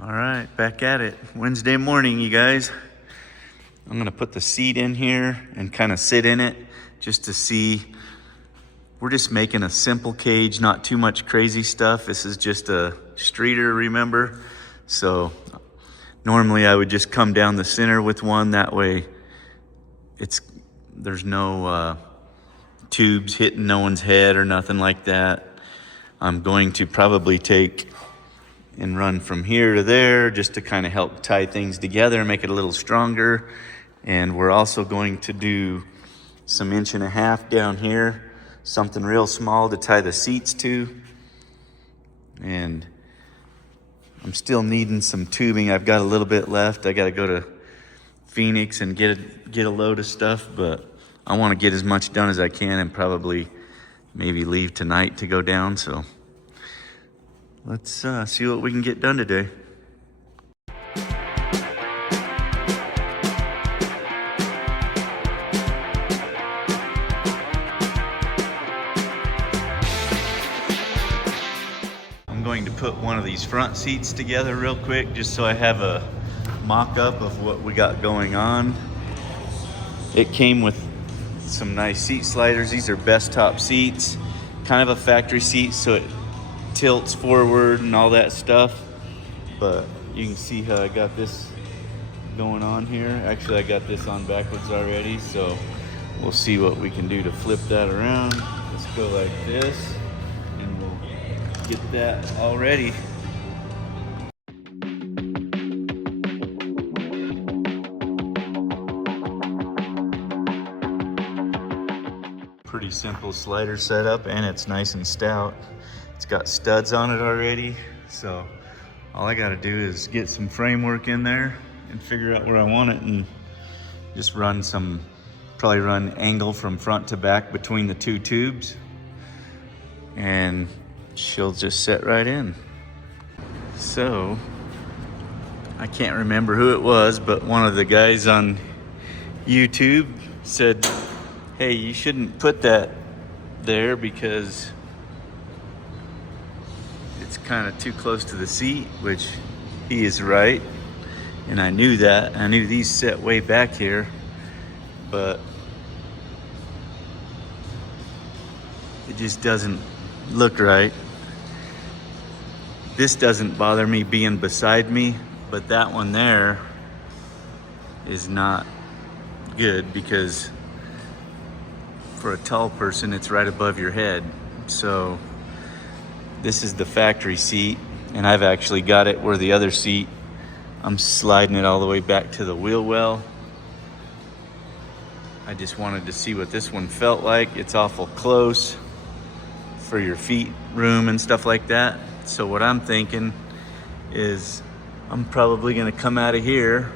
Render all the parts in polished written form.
All right, back at it. Wednesday morning, you guys. I'm gonna put the seat in here and kind of sit in it just to see. We're just making a simple cage, not too much crazy stuff. This is just a streeter, remember? So normally I would just come down the center with one. That way there's no tubes hitting no one's head or nothing like that. I'm going to probably take and run from here to there just to kind of help tie things together and make it a little stronger. And we're also going to do some 1.5 inch down here, something real small to tie the seats to. And I'm still needing some tubing. I've got a little bit left. I got to go to Phoenix and get a load of stuff, but I want to get as much done as I can and probably maybe leave tonight to go down. So let's see what we can get done today. I'm going to put one of these front seats together real quick just so I have a mock-up of what we got going on. It came with some nice seat sliders. These are best top seats, kind of a factory seat, so it tilts forward and all that stuff. But you can see how I got this going on here. Actually, I got this on backwards already, so we'll see what we can do to flip that around. Let's go like this and we'll get that all ready. Pretty simple slider setup, and it's nice and stout. It's got studs on it already, so all I got to do is get some framework in there and figure out where I want it, and just probably run angle from front to back between the two tubes, and she'll just set right in. So I can't remember who it was, but one of the guys on YouTube said, hey, you shouldn't put that there because it's kind of too close to the seat, which he is right. And I knew that. I knew these set way back here, but it just doesn't look right. This doesn't bother me being beside me, but that one there is not good because for a tall person, it's right above your head. So this is the factory seat, and I've actually got it where the other seat, I'm sliding it all the way back to the wheel well. I just wanted to see what this one felt like. It's awful close for your feet room and stuff like that. So what I'm thinking is I'm probably gonna come out of here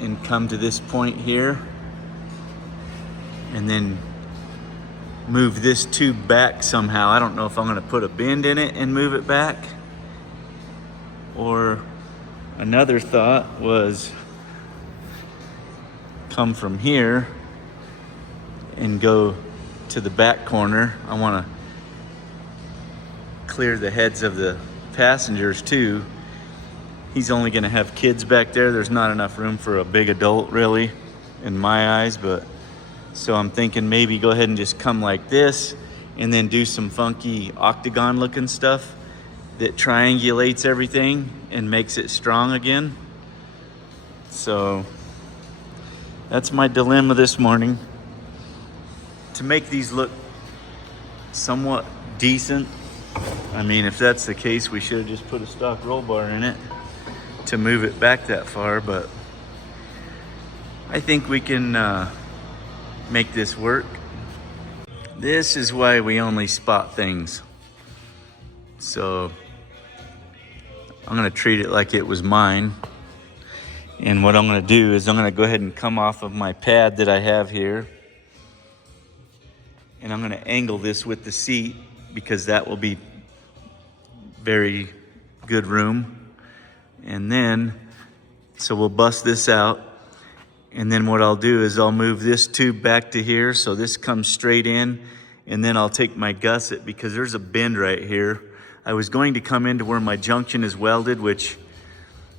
and come to this point here, and then move this tube back somehow. I don't know if I'm gonna put a bend in it and move it back, or another thought was come from here and go to the back corner. I wanna clear the heads of the passengers too. He's only gonna have kids back there. There's not enough room for a big adult really, in my eyes, but so I'm thinking maybe go ahead and just come like this and then do some funky octagon looking stuff that triangulates everything and makes it strong again. So that's my dilemma this morning. To make these look somewhat decent, I mean, if that's the case, we should have just put a stock roll bar in it to move it back that far, but I think we can make this work. This is why we only spot things. So I'm gonna treat it like it was mine. And what I'm gonna do is I'm gonna go ahead and come off of my pad that I have here. And I'm gonna angle this with the seat because that will be very good room. And then, so we'll bust this out. And then what I'll do is I'll move this tube back to here so this comes straight in, and then I'll take my gusset because there's a bend right here. I was going to come into where my junction is welded, which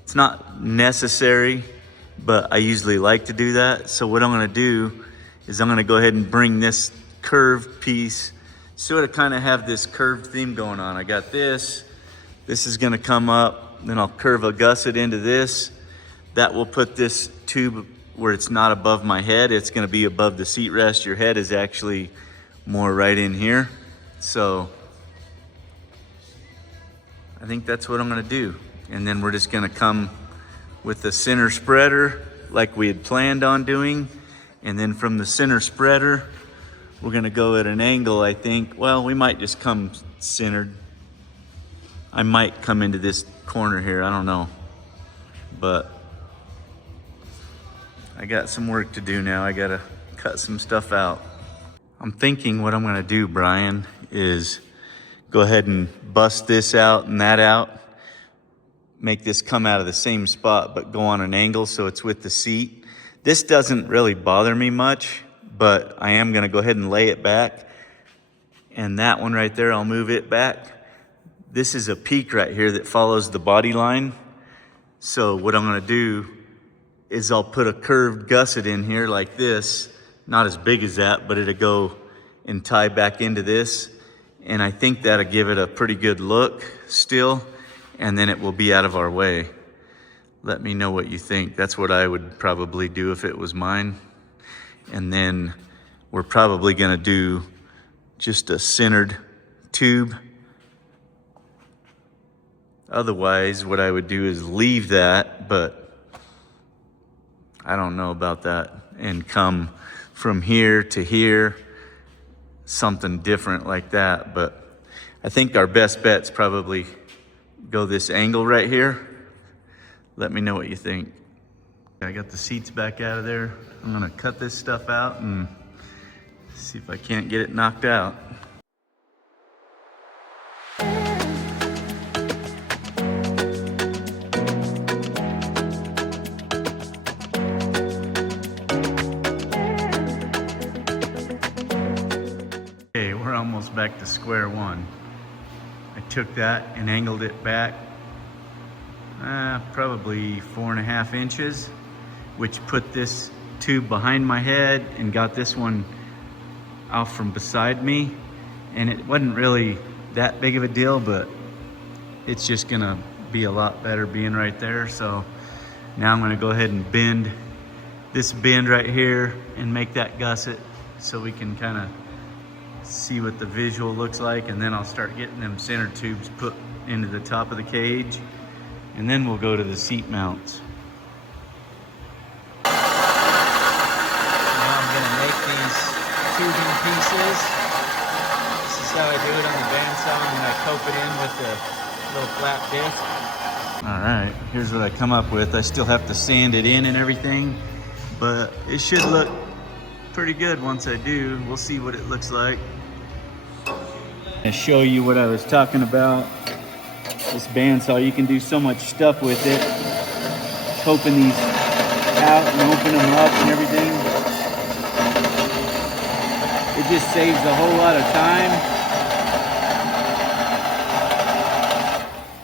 it's not necessary, but I usually like to do that. So what I'm gonna do is I'm gonna go ahead and bring this curved piece, sort of kind of have this curved theme going on. I got this is gonna come up, then I'll curve a gusset into this. That will put this tube where it's not above my head. It's gonna be above the seat rest. Your head is actually more right in here. So I think that's what I'm gonna do. And then we're just gonna come with the center spreader like we had planned on doing. And then from the center spreader, we're gonna go at an angle, I think. Well, we might just come centered. I might come into this corner here, I don't know. But I got some work to do now. I gotta cut some stuff out. I'm thinking what I'm gonna do, Brian, is go ahead and bust this out and that out. Make this come out of the same spot, but go on an angle so it's with the seat. This doesn't really bother me much, but I am gonna go ahead and lay it back. And that one right there, I'll move it back. This is a peak right here that follows the body line. So what I'm gonna do is I'll put a curved gusset in here like this, not as big as that, but it'll go and tie back into this. And I think that'll give it a pretty good look still, and then it will be out of our way. Let me know what you think. That's what I would probably do if it was mine. And then we're probably gonna do just a centered tube. Otherwise, what I would do is leave that, but I don't know about that, and come from here to here, something different like that. But I think our best bet's probably go this angle right here. Let me know what you think. I got the seats back out of there. I'm gonna cut this stuff out and see if I can't get it knocked out. Okay, we're almost back to square one. I took that and angled it back probably 4.5 inches, which put this tube behind my head and got this one out from beside me. And it wasn't really that big of a deal, but it's just gonna be a lot better being right there. So now I'm gonna go ahead and bend this bend right here and make that gusset so we can kind of see what the visual looks like. And then I'll start getting them center tubes put into the top of the cage, and then we'll go to the seat mounts. Now I'm gonna make these tubing pieces. This is how I do it on the bandsaw, and I cope it in with the little flat disc. All right, here's what I come up with. I still have to sand it in and everything, but it should look pretty good once I do. We'll see what it looks like. To show you what I was talking about, this bandsaw, you can do so much stuff with it. Open these out and open them up and everything. It just saves a whole lot of time.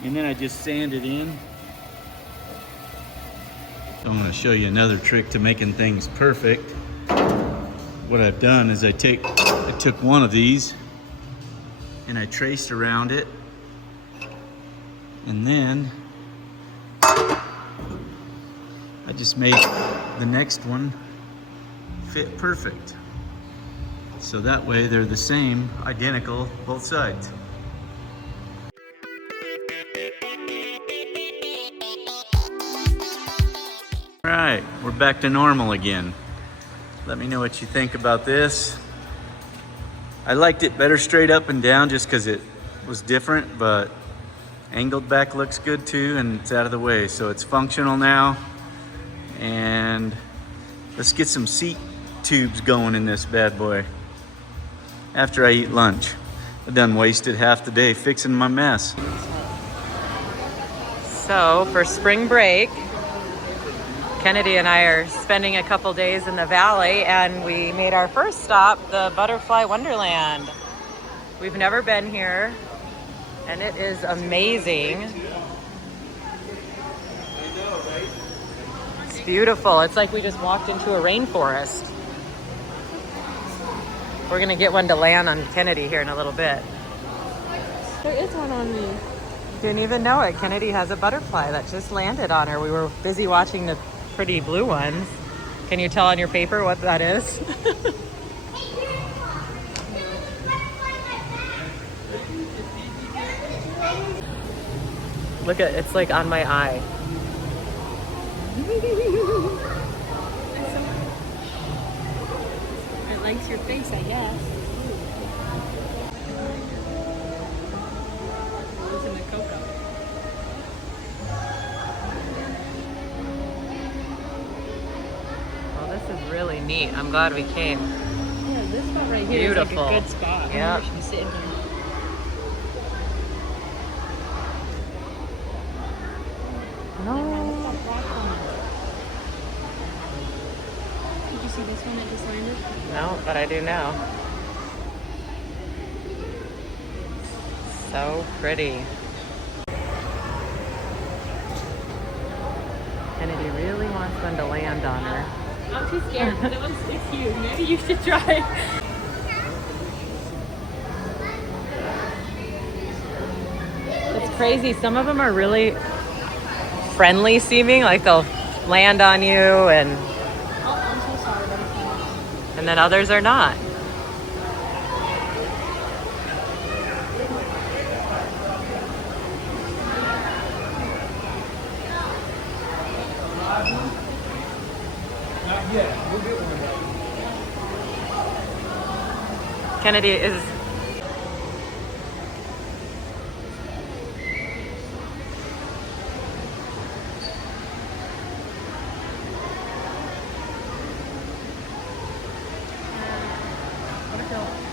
And then I just sand it in. I'm going to show you another trick to making things perfect. What I've done is I took one of these and I traced around it, and then I just made the next one fit perfect. So that way they're the same, identical, both sides. All right, we're back to normal again. Let me know what you think about this. I liked it better straight up and down just because it was different, but angled back looks good too, and it's out of the way. So it's functional now. And let's get some seat tubes going in this bad boy after I eat lunch. I done wasted half the day fixing my mess. So for spring break, Kennedy and I are spending a couple days in the valley, and we made our first stop, the Butterfly Wonderland. We've never been here. And it is amazing. It's beautiful. It's like we just walked into a rainforest. We're gonna get one to land on Kennedy here in a little bit. There is one on me. Didn't even know it. Kennedy has a butterfly that just landed on her. We were busy watching the pretty blue ones. Can you tell on your paper what that is? Look at, it's like on my eye. It likes your face, I guess. It's in the cocoa. Well, this is really neat. I'm glad we came. Yeah, this spot right here is Beautiful. like a good spot. Yeah. We should be sitting here. No. Did you see this one that just landed? No, but I do now. So pretty. Kennedy really wants them to land on her. I'm too scared. That one sticks you. Maybe you should try. It's crazy. Some of them are really friendly seeming, like they'll land on you, and Oh, I'm so sorry, but it's not. then others are not. Kennedy is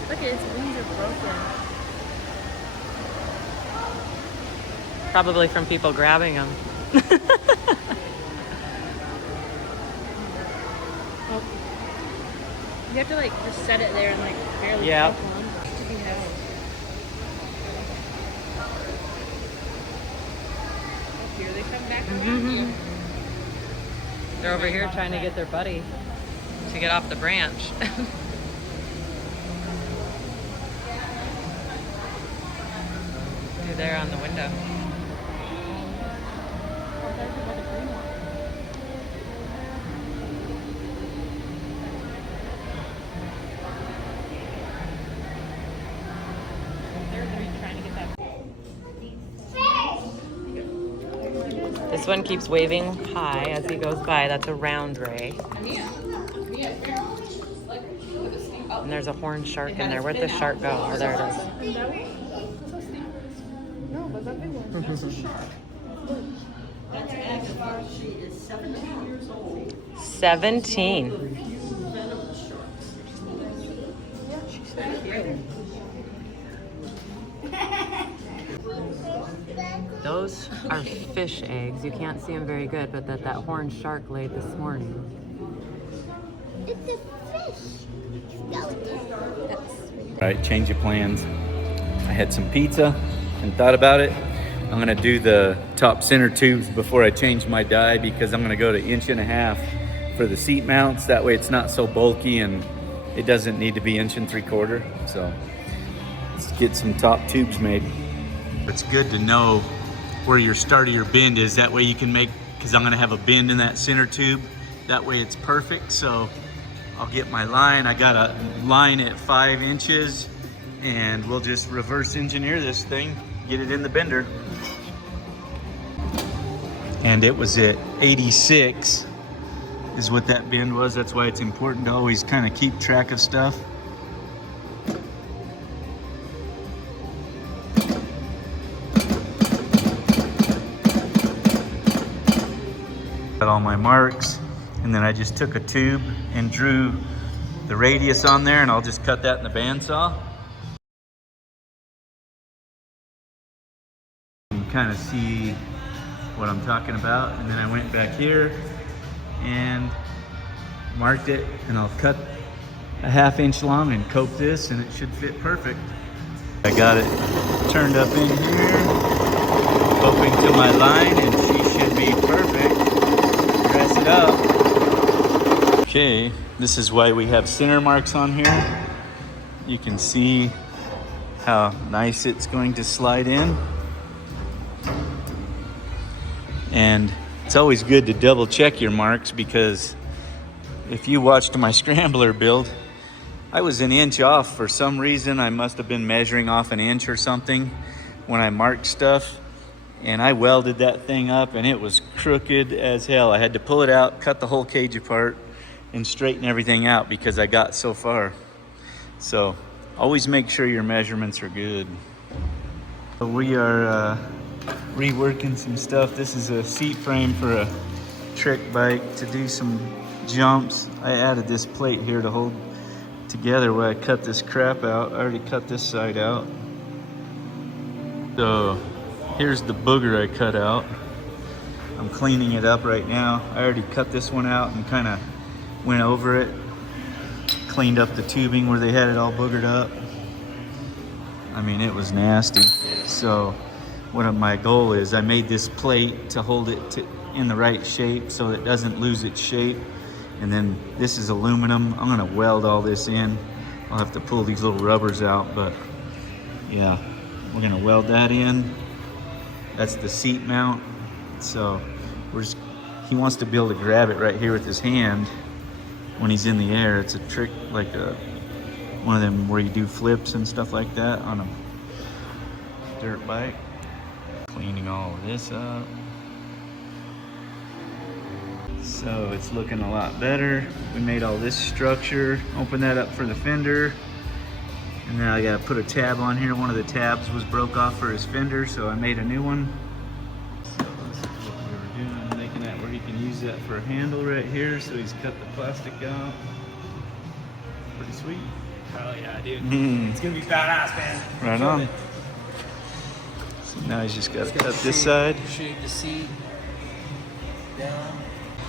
Look, its wings are broken. probably from people grabbing them. Oh. You have to like just set it there and like barely Yep. click on. Yeah. Here they come back around you. They're over here trying to get their buddy to get off the branch. They're there on the window. This one keeps waving hi as he goes by. That's a round ray. And there's a horned shark in there. Where'd the shark go? Oh, there it is. No, but that big one. That's a shark. That's Agatha. She is 17 years old. 17. Venomous sharks. Thank you. Those are fish eggs. You can't see them very good, but that horned shark laid this morning. It's a fish skeleton. All right, change of plans. I had some pizza and thought about it. I'm gonna do the top center tubes before I change my die, because I'm gonna go to 1.5 inch for the seat mounts. That way it's not so bulky and it doesn't need to be 1 3/4 inch. So let's get some top tubes made. It's good to know where your start of your bend is. That way you can make, because I'm gonna have a bend in that center tube. That way it's perfect. So I'll get my line. I got a line at 5 inches, and we'll just reverse engineer this thing, get it in the bender. And it was at 86 is what that bend was. That's why it's important to always kind of keep track of stuff. Got all my marks, and then I just took a tube and drew the radius on there, and I'll just cut that in the bandsaw. You can kind of see what I'm talking about. And then I went back here and marked it, and I'll cut a 1/2 inch long and cope this, and it should fit perfect. I got it turned up in here, hoping to my line, and she should be perfect. Dress it up. Okay, this is why we have center marks on here. You can see how nice it's going to slide in. And it's always good to double check your marks, because if you watched my scrambler build, I was an inch off for some reason. I must have been measuring off an inch or something when I marked stuff, and I welded that thing up and it was crooked as hell. I had to pull it out, cut the whole cage apart, and straighten everything out because I got so far. So always make sure your measurements are good. We are reworking some stuff. This is a seat frame for a trick bike to do some jumps. I added this plate here to hold together where I cut this crap out. I already cut this side out. So here's the booger I cut out. I'm cleaning it up right now. I already cut this one out and kind of went over it. Cleaned up the tubing where they had it all boogered up. I mean, it was nasty. So what my goal is, I made this plate to hold it in the right shape so it doesn't lose its shape. And then this is aluminum. I'm gonna weld all this in. I'll have to pull these little rubbers out, but yeah, we're gonna weld that in. That's the seat mount. So he wants to be able to grab it right here with his hand when he's in the air. It's a trick, like one of them where you do flips and stuff like that on a dirt bike. Cleaning all of this up. So it's looking a lot better. We made all this structure, open that up for the fender. And now I gotta put a tab on here. One of the tabs was broke off for his fender, so I made a new one. So this is what we were doing, making that where he can use that for a handle right here. So he's cut the plastic out. Pretty sweet. Oh yeah, dude. It's gonna be badass, man. Right on. So now he's just gotta cut this side. Shave the seat down.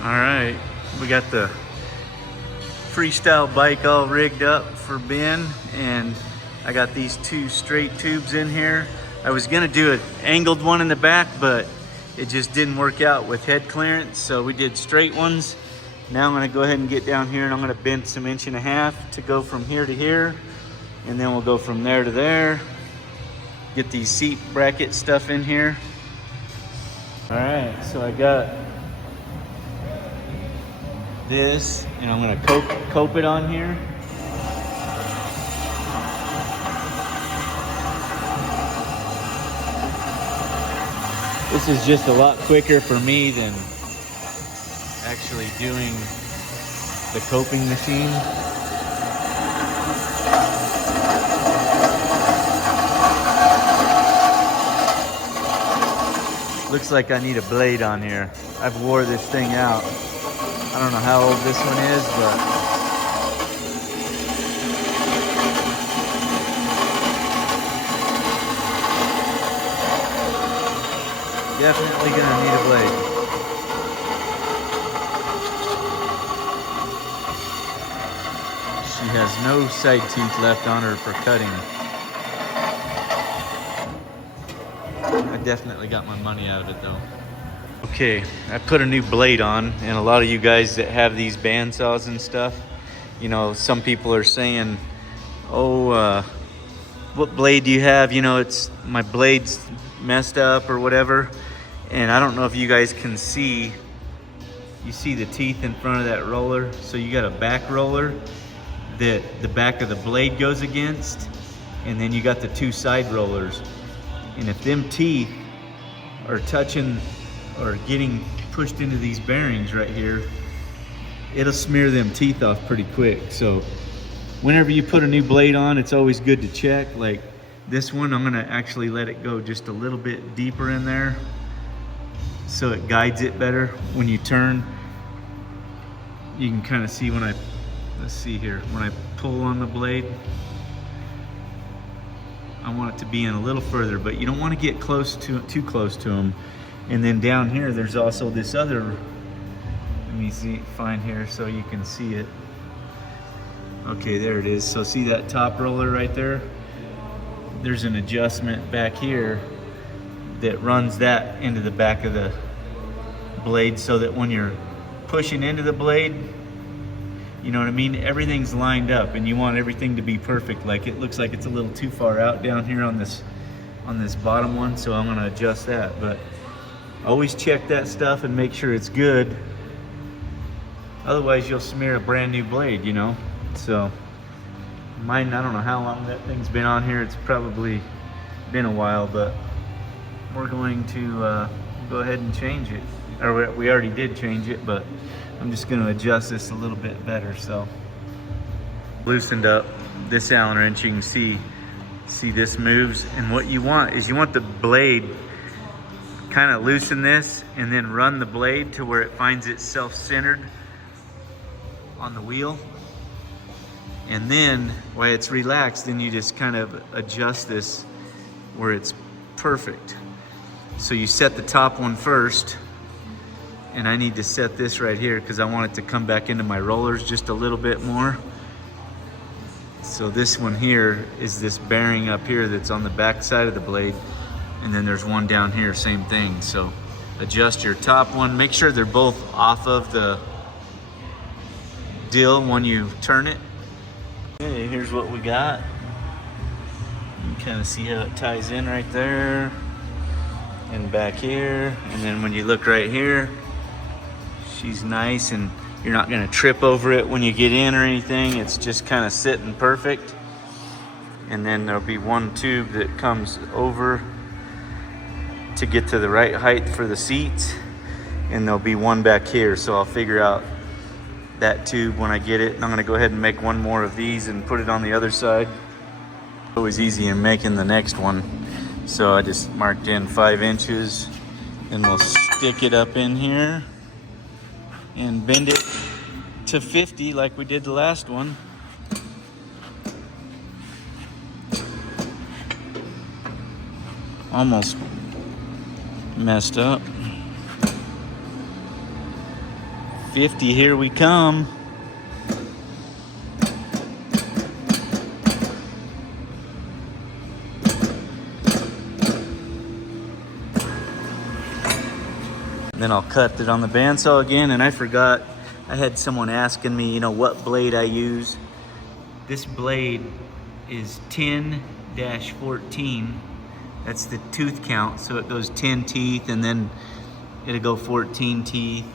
All right, we got the freestyle bike all rigged up for Ben, and I got these two straight tubes in here. I was gonna do an angled one in the back, but it just didn't work out with head clearance, so we did straight ones. Now I'm gonna go ahead and get down here and I'm gonna bend some 1.5 inches to go from here to here, and then we'll go from there to there. Get these seat bracket stuff in here. All right, so I got this, and I'm gonna cope it on here. This is just a lot quicker for me than actually doing the coping machine. Looks like I need a blade on here. I've wore this thing out. I don't know how old this one is, but definitely gonna need a blade. She has no side teeth left on her for cutting. I definitely got my money out of it though. Okay, I put a new blade on, and a lot of you guys that have these bandsaws and stuff, you know, some people are saying, oh, what blade do you have? You know, it's my blade's messed up or whatever. And I don't know if you guys can see, you see the teeth in front of that roller. So you got a back roller that the back of the blade goes against, and then you got the two side rollers. And if them teeth are touching or getting pushed into these bearings right here, it'll smear them teeth off pretty quick. So whenever you put a new blade on, it's always good to check. Like this one, I'm gonna actually let it go just a little bit deeper in there so it guides it better. When you turn, you can kind of see when let's see here, when I pull on the blade, I want it to be in a little further, but you don't want to get too close to them. And then down here, there's also this other, let me find here so you can see it. Okay, there it is. So see that top roller right there? there's an adjustment back here that runs that into the back of the blade so that when you're pushing into the blade, you know what I mean, everything's lined up and you want everything to be perfect. Like it looks like it's a little too far out down here on this bottom one, so I'm gonna adjust that. But always check that stuff and make sure it's good. Otherwise you'll smear a brand new blade, you know. So mine, I don't know how long that thing's been on here. It's probably been a while, but we're going to go ahead and change it. Or we already did change it, but I'm just going to adjust this a little bit better. So loosened up this Allen wrench. You can see this moves, and what you want is you want the blade kind of loosen this and then run the blade to where it finds itself centered on the wheel. And then while it's relaxed, then you just kind of adjust this where it's perfect. So you set the top one first, and I need to set this right here because I want it to come back into my rollers just a little bit more. So this one here is this bearing up here that's on the back side of the blade, and then there's one down here, same thing. So adjust your top one, make sure they're both off of the dill when you turn it. Okay, here's what we got. You can kind of see how it ties in right there and back here. And then when you look right here, she's nice, and you're not gonna trip over it when you get in or anything. It's just kind of sitting perfect. And then there'll be one tube that comes over to get to the right height for the seats, and there'll be one back here. So I'll figure out that tube when I get it. And I'm gonna go ahead and make one more of these and put it on the other side. Always easy in making the next one. So I just marked in 5 inches, and we'll stick it up in here and bend it to 50 like we did the last one. Almost messed up. 50, here we come. Then I'll cut it on the bandsaw again, and I forgot, I had someone asking me, you know, what blade I use. This blade is 10-14. That's the tooth count, so it goes 10 teeth and then it'll go 14 teeth.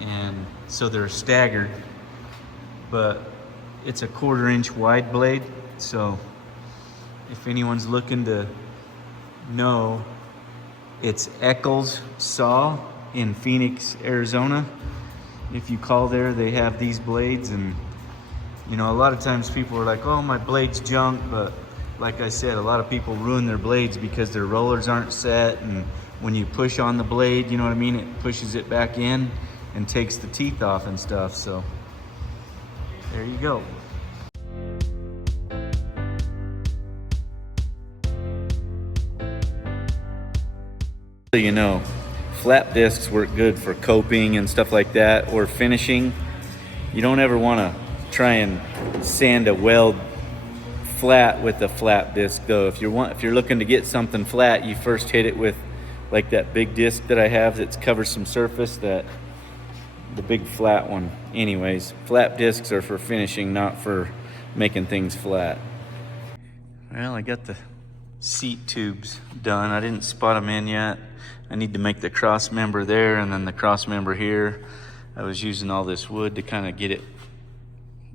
And so they're staggered, but it's a 1/4 inch wide blade. So if anyone's looking to know, it's Eccles Saw in Phoenix, Arizona. If you call there, they have these blades. And you know, a lot of times people are like, oh, my blade's junk, but like I said, a lot of people ruin their blades because their rollers aren't set, and when you push on the blade, you know what I mean, it pushes it back in and takes the teeth off and stuff. So there you go. So you know, flap discs work good for coping and stuff like that, or finishing. You don't ever want to try and sand a weld flat with a flap disc though. If you're looking to get something flat, you first hit it with like that big disc that I have that covers some surface, the big flat one. Anyways, flap discs are for finishing, not for making things flat. Well, I got the seat tubes done. I didn't spot them in yet. I need to make the cross member there and then the cross member here. I was using all this wood to kind of get it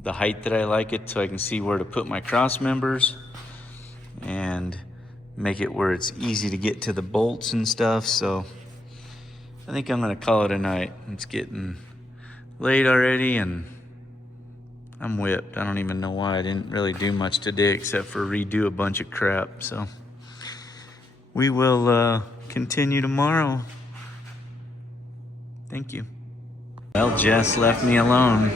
the height that I like it, so I can see where to put my cross members and make it where it's easy to get to the bolts and stuff. So I think I'm gonna call it a night. It's getting late already and I'm whipped. I don't even know why. I didn't really do much today except for redo a bunch of crap. So we will continue tomorrow. Thank you. Well, Jess left me alone.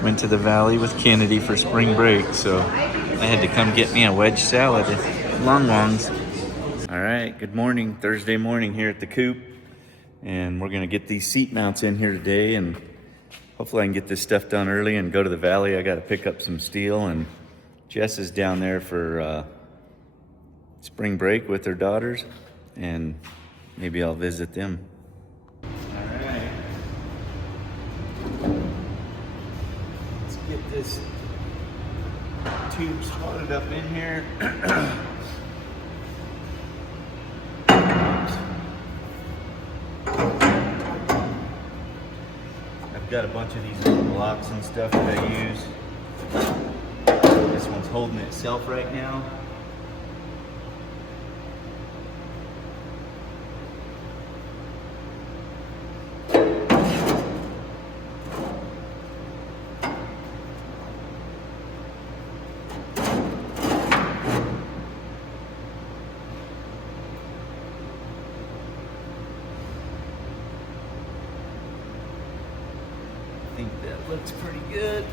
Went to the valley with Kennedy for spring break, so I had to come get me a wedge salad at Long Long's. All right, good morning. Thursday morning here at the coop. And we're gonna get these seat mounts in here today, and hopefully I can get this stuff done early and go to the valley. I gotta pick up some steel, and Jess is down there for spring break with their daughters, and maybe I'll visit them. All right. Let's get this tube slotted up in here. I've got a bunch of these little blocks and stuff that I use. This one's holding itself right now. I think that looks pretty good.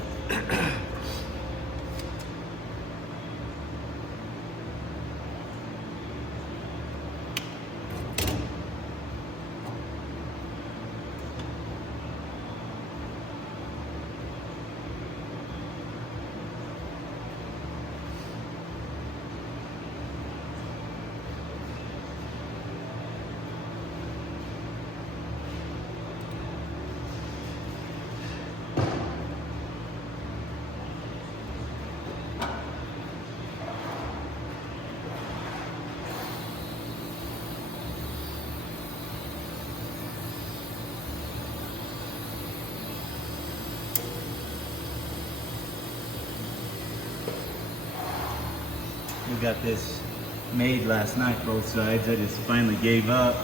We got this made last night, both sides. I just finally gave up.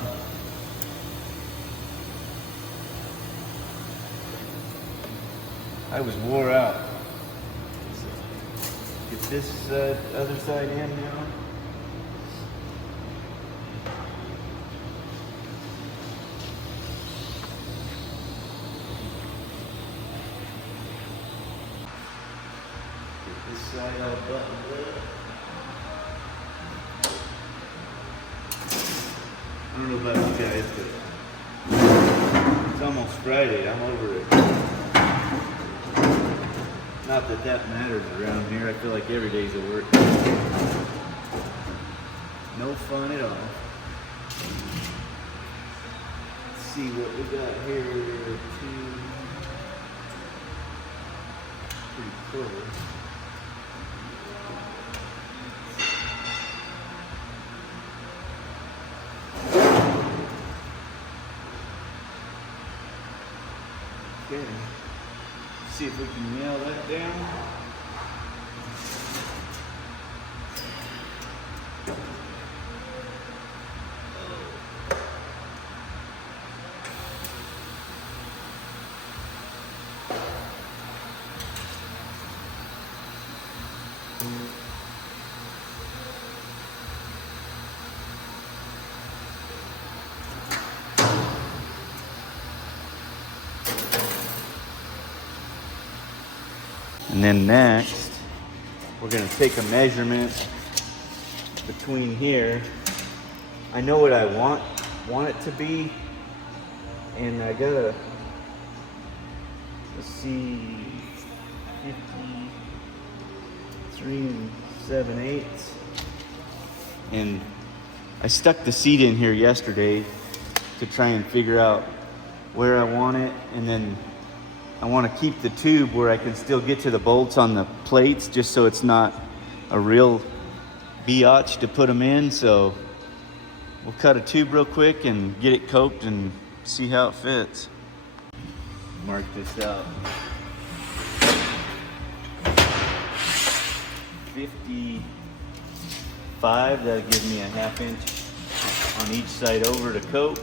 I was wore out. Get this other side in now. Get this side all buttoned up. I don't know about you guys, but it's almost Friday. I'm over it. Not that that matters around here. I feel like every day's at work. No fun at all. Let's see what we got here. Pretty close. Okay. See if we can nail that down. And then next, we're gonna take a measurement between here. I know what I want it to be, and I gotta, let's see, 53 7/8. And I stuck the seat in here yesterday to try and figure out where I want it, and then I want to keep the tube where I can still get to the bolts on the plates, just so it's not a real biatch to put them in. So we'll cut a tube real quick and get it coked and see how it fits. Mark this out. 55, that'll give me a 1/2 inch on each side over to coat.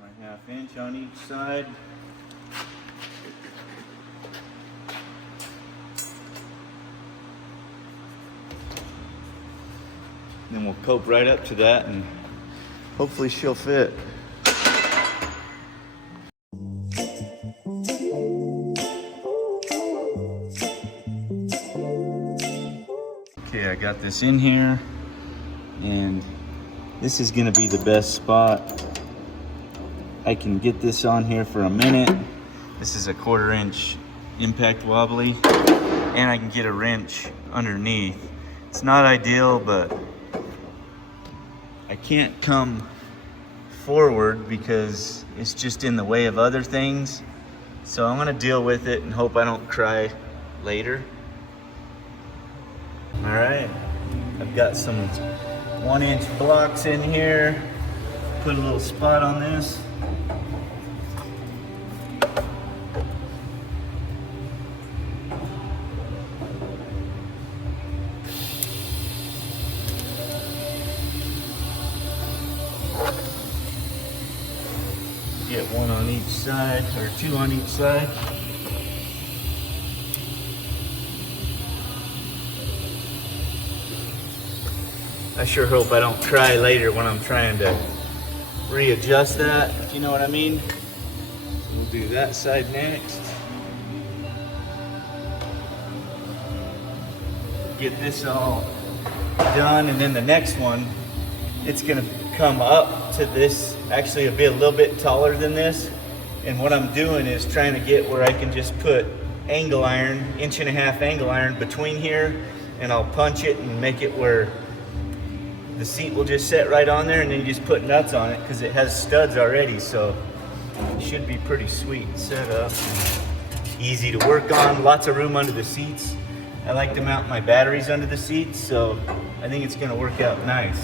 My 1/2 inch on each side. Then we'll cope right up to that and hopefully she'll fit. got this in here, and this is gonna be the best spot. I can get this on here for a minute. This is a 1/4 inch impact wobbly, and I can get a wrench underneath. It's not ideal, but I can't come forward because it's just in the way of other things. So I'm gonna deal with it and hope I don't cry later. All right, I've got some 1-inch blocks in here. Put a little spot on this. Get 1 on each side, or 2 on each side. I sure hope I don't cry later when I'm trying to readjust that, if you know what I mean. We'll do that side next. Get this all done, and then the next one, it's gonna come up to this, actually it'll be a little bit taller than this. And what I'm doing is trying to get where I can just put angle iron, 1.5 inch angle iron between here, and I'll punch it and make it where the seat will just set right on there, and then you just put nuts on it because it has studs already, so it should be pretty sweet setup. Easy to work on, lots of room under the seats. I like to mount my batteries under the seats, so I think it's gonna work out nice.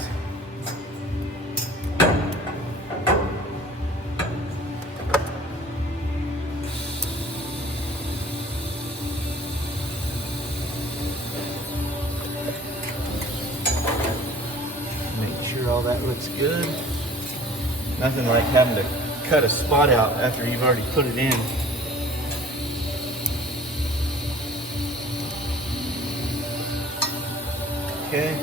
All that looks good. Nothing like having to cut a spot out after you've already put it in. Okay.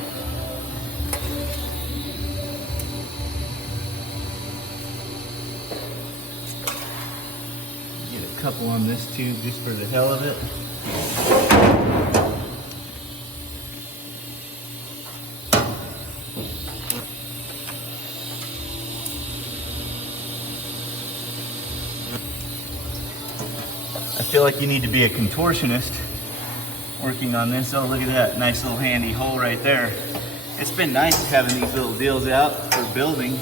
Get a couple on this tube just for the hell of it. I feel like you need to be a contortionist working on this. Oh, look at that nice little handy hole right there. It's been nice having these little deals out for building.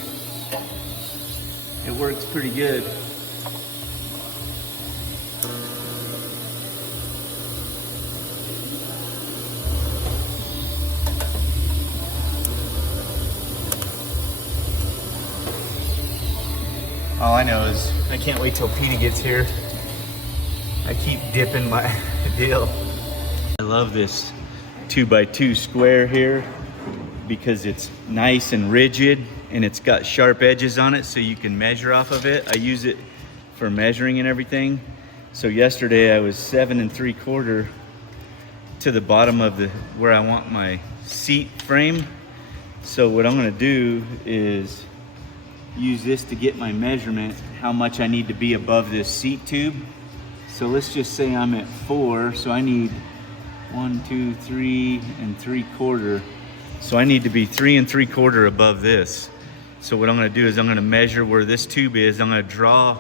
It works pretty good. All I know is I can't wait till Petey gets here. I keep dipping my deal. I love this 2x2 square here because it's nice and rigid and it's got sharp edges on it so you can measure off of it. I use it for measuring and everything. So yesterday I was 7 3/4 to the bottom of where I want my seat frame. So what I'm gonna do is use this to get my measurement, how much I need to be above this seat tube. So let's just say I'm at 4, so I need 1, 2, 3 3/4. So I need to be 3 3/4 above this. So what I'm gonna do is I'm gonna measure where this tube is. I'm gonna draw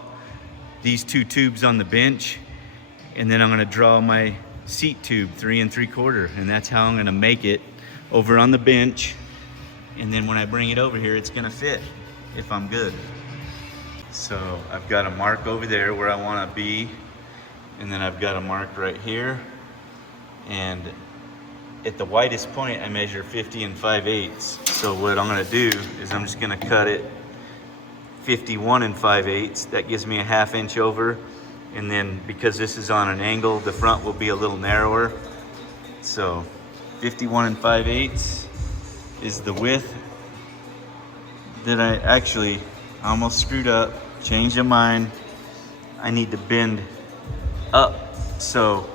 these 2 tubes on the bench, and then I'm gonna draw my seat tube 3 3/4, and that's how I'm gonna make it over on the bench. And then when I bring it over here, it's gonna fit if I'm good. So I've got a mark over there where I wanna be, and then I've got a mark right here. And at the widest point, I measure 50 5/8. So what I'm gonna do is I'm just gonna cut it 51 5/8. That gives me a 1/2 inch over. And then because this is on an angle, the front will be a little narrower. So 51 5/8 is the width. Then I actually almost screwed up, changed my mind. I need to bend up. So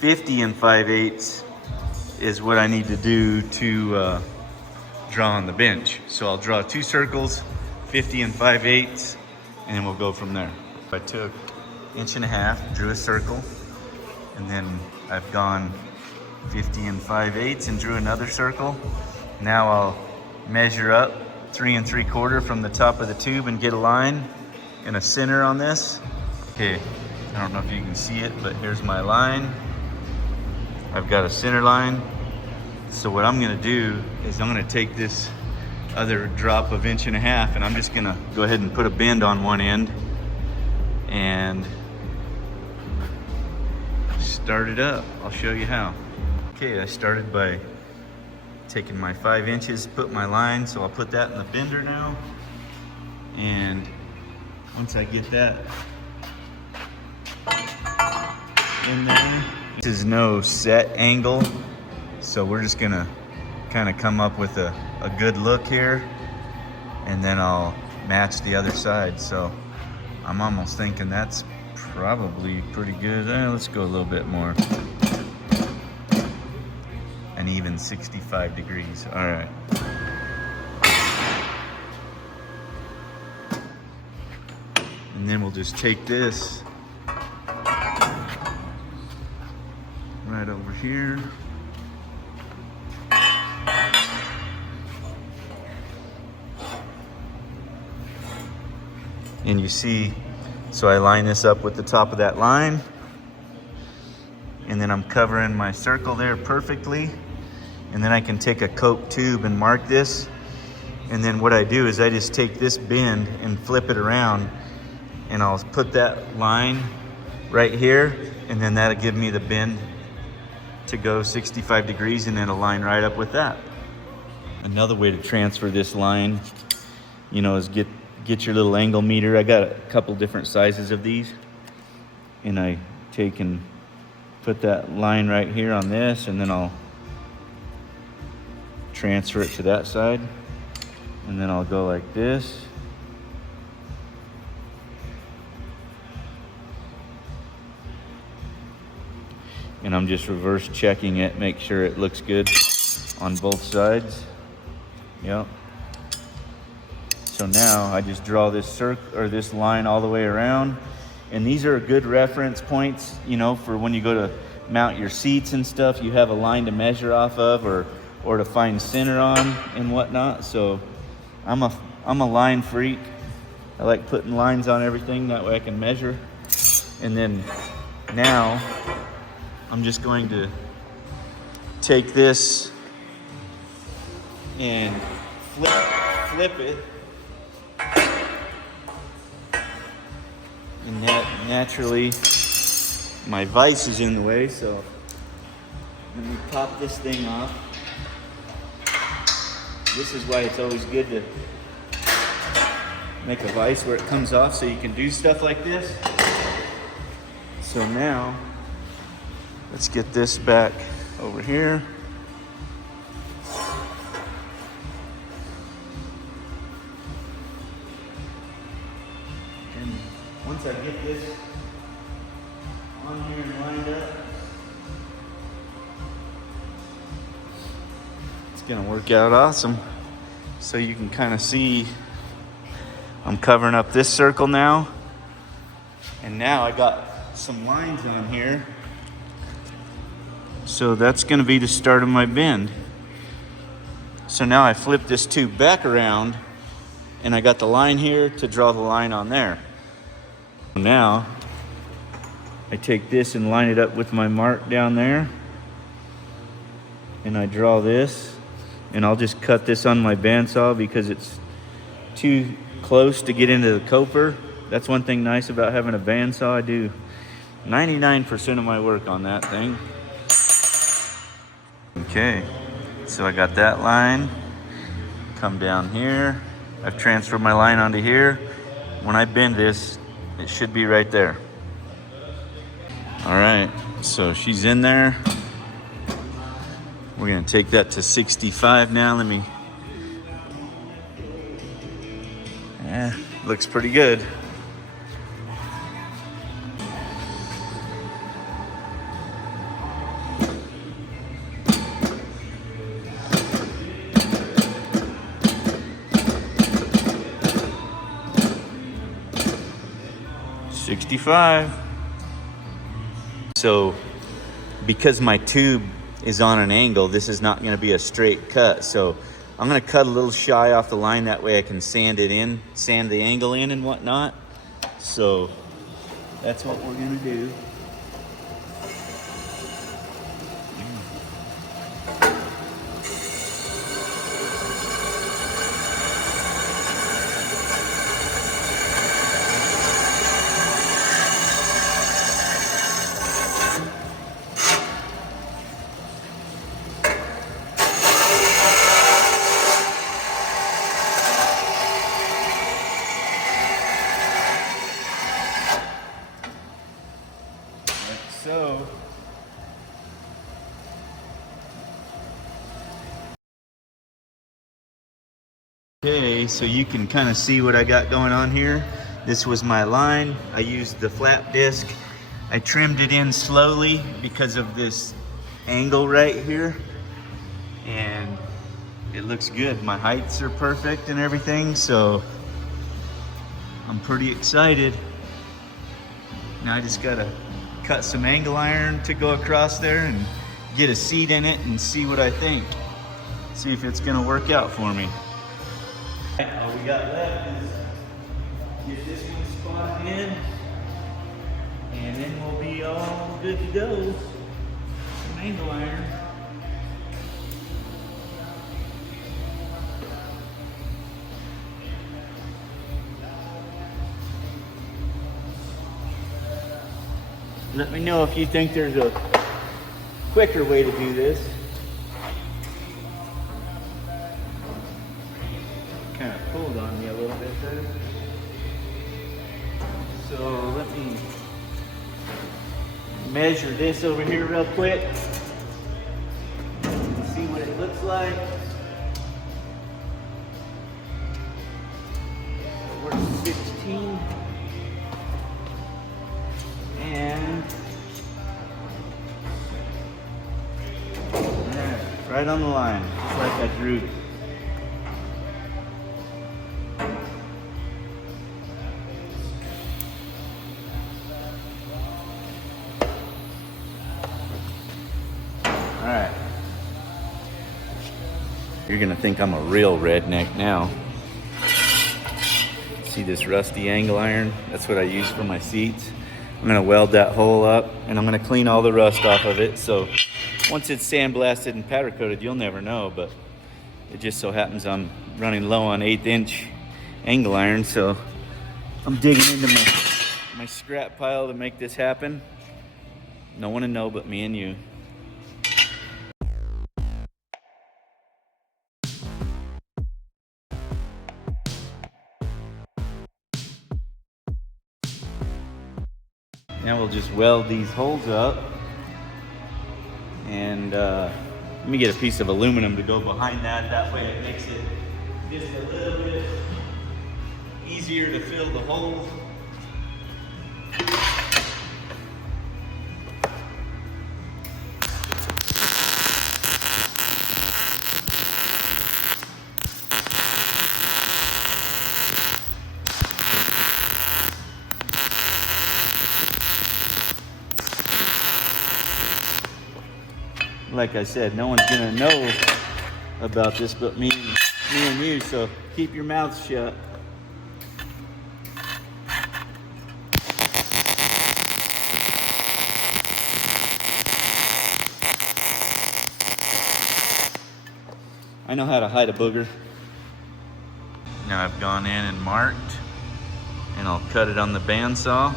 50 5/8 is what I need to do to draw on the bench. So I'll draw 2 circles, 50 5/8, and then we'll go from there. I took 1.5 inches, drew a circle, and then I've gone 50 5/8 and drew another circle. Now I'll measure up 3 3/4 from the top of the tube and get a line and a center on this. Okay, I don't know if you can see it, but here's my line. I've got a center line. So what I'm gonna do is I'm gonna take this other drop of 1.5 inches and I'm just gonna go ahead and put a bend on one end and start it up. I'll show you how. Okay, I started by taking my 5 inches, put my line, so I'll put that in the bender now. And once I get that in there, this is no set angle, so we're just gonna kind of come up with a good look here, and then I'll match the other side. So I'm almost thinking that's probably pretty good. Let's go a little bit more. An even 65 degrees. All right. And then we'll just take this right over here. And you see, so I line this up with the top of that line, and then I'm covering my circle there perfectly. And then I can take a Coke tube and mark this. And then what I do is I just take this bend and flip it around, and I'll put that line right here, and then that'll give me the bend to go 65 degrees, and then it'll line right up with that. Another way to transfer this line, you know, is get your little angle meter. I got a couple different sizes of these, and I take and put that line right here on this, and then I'll transfer it to that side, and then I'll go like this. And I'm just reverse checking it, make sure it looks good on both sides. Yep. So now I just draw this circle or this line all the way around, and these are good reference points, you know, for when you go to mount your seats and stuff. You have a line to measure off of, or to find center on and whatnot. So I'm a line freak. I like putting lines on everything, that way I can measure. And then now I'm just going to take this and flip it. And naturally, my vise is in the way, so let me pop this thing off. This is why it's always good to make a vise where it comes off, so you can do stuff like this. So now, let's get this back over here. And once I get this on here and lined up, it's gonna work out awesome. So you can kind of see I'm covering up this circle now, and now I got some lines on here. So that's gonna be the start of my bend. So now I flip this tube back around, and I got the line here to draw the line on there. Now I take this and line it up with my mark down there, and I draw this, and I'll just cut this on my bandsaw because it's too close to get into the coper. That's one thing nice about having a bandsaw. I do 99% of my work on that thing. Okay, so I got that line, come down here. I've transferred my line onto here. When I bend this, it should be right there. All right, so she's in there. We're gonna take that to 65 now. Let me, looks pretty good. So because my tube is on an angle. This is not gonna be a straight cut. So I'm gonna cut a little shy off the line. That way I can sand it in, sand the angle in and whatnot. So that's what we're gonna do. So okay, so you can kind of see what I got going on here. This was my line. I used the flap disc. I trimmed it in slowly because of this angle right here, and it looks good. My heights are perfect and everything, so I'm pretty excited. Now I just gotta cut some angle iron to go across there and get a seat in it and see what I think. See if it's gonna work out for me. All we got left is get this one spotted in, and then we'll be all good to go. Some angle iron. Let me know if you think there's a quicker way to do this. Kind of pulled on me a little bit there. So let me measure this over here real quick. See what it looks like. We're 16. And right on the line, just like I drew. All right. You're gonna think I'm a real redneck now. See this rusty angle iron? That's what I use for my seats. I'm gonna weld that hole up, and I'm gonna clean all the rust off of it. So once it's sandblasted and powder coated, you'll never know, but it just so happens I'm running low on 1/8 inch angle iron, so I'm digging into my scrap pile to make this happen. No one to know but me and you. Now we'll just weld these holes up, and let me get a piece of aluminum to go behind that. That way it makes it just a little bit easier to fill the holes. Like I said, no one's gonna know about this but me and you, so keep your mouth shut. I know how to hide a booger. Now I've gone in and marked, and I'll cut it on the bandsaw.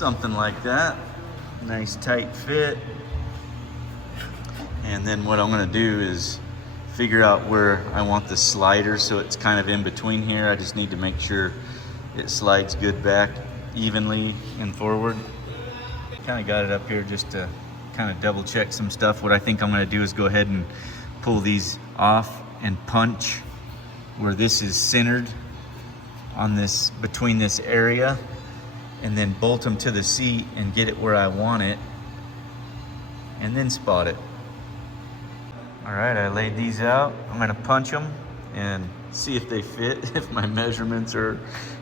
Something like that. Nice tight fit. And then what I'm gonna do is figure out where I want the slider, so it's kind of in between here. I just need to make sure it slides good back evenly and forward. Kind of got it up here just to kind of double check some stuff. What I think I'm gonna do is go ahead and pull these off and punch where this is centered on this, between this area, and then bolt them to the seat and get it where I want it, and then spot it. All right, I laid these out. I'm gonna punch them and see if they fit, if my measurements are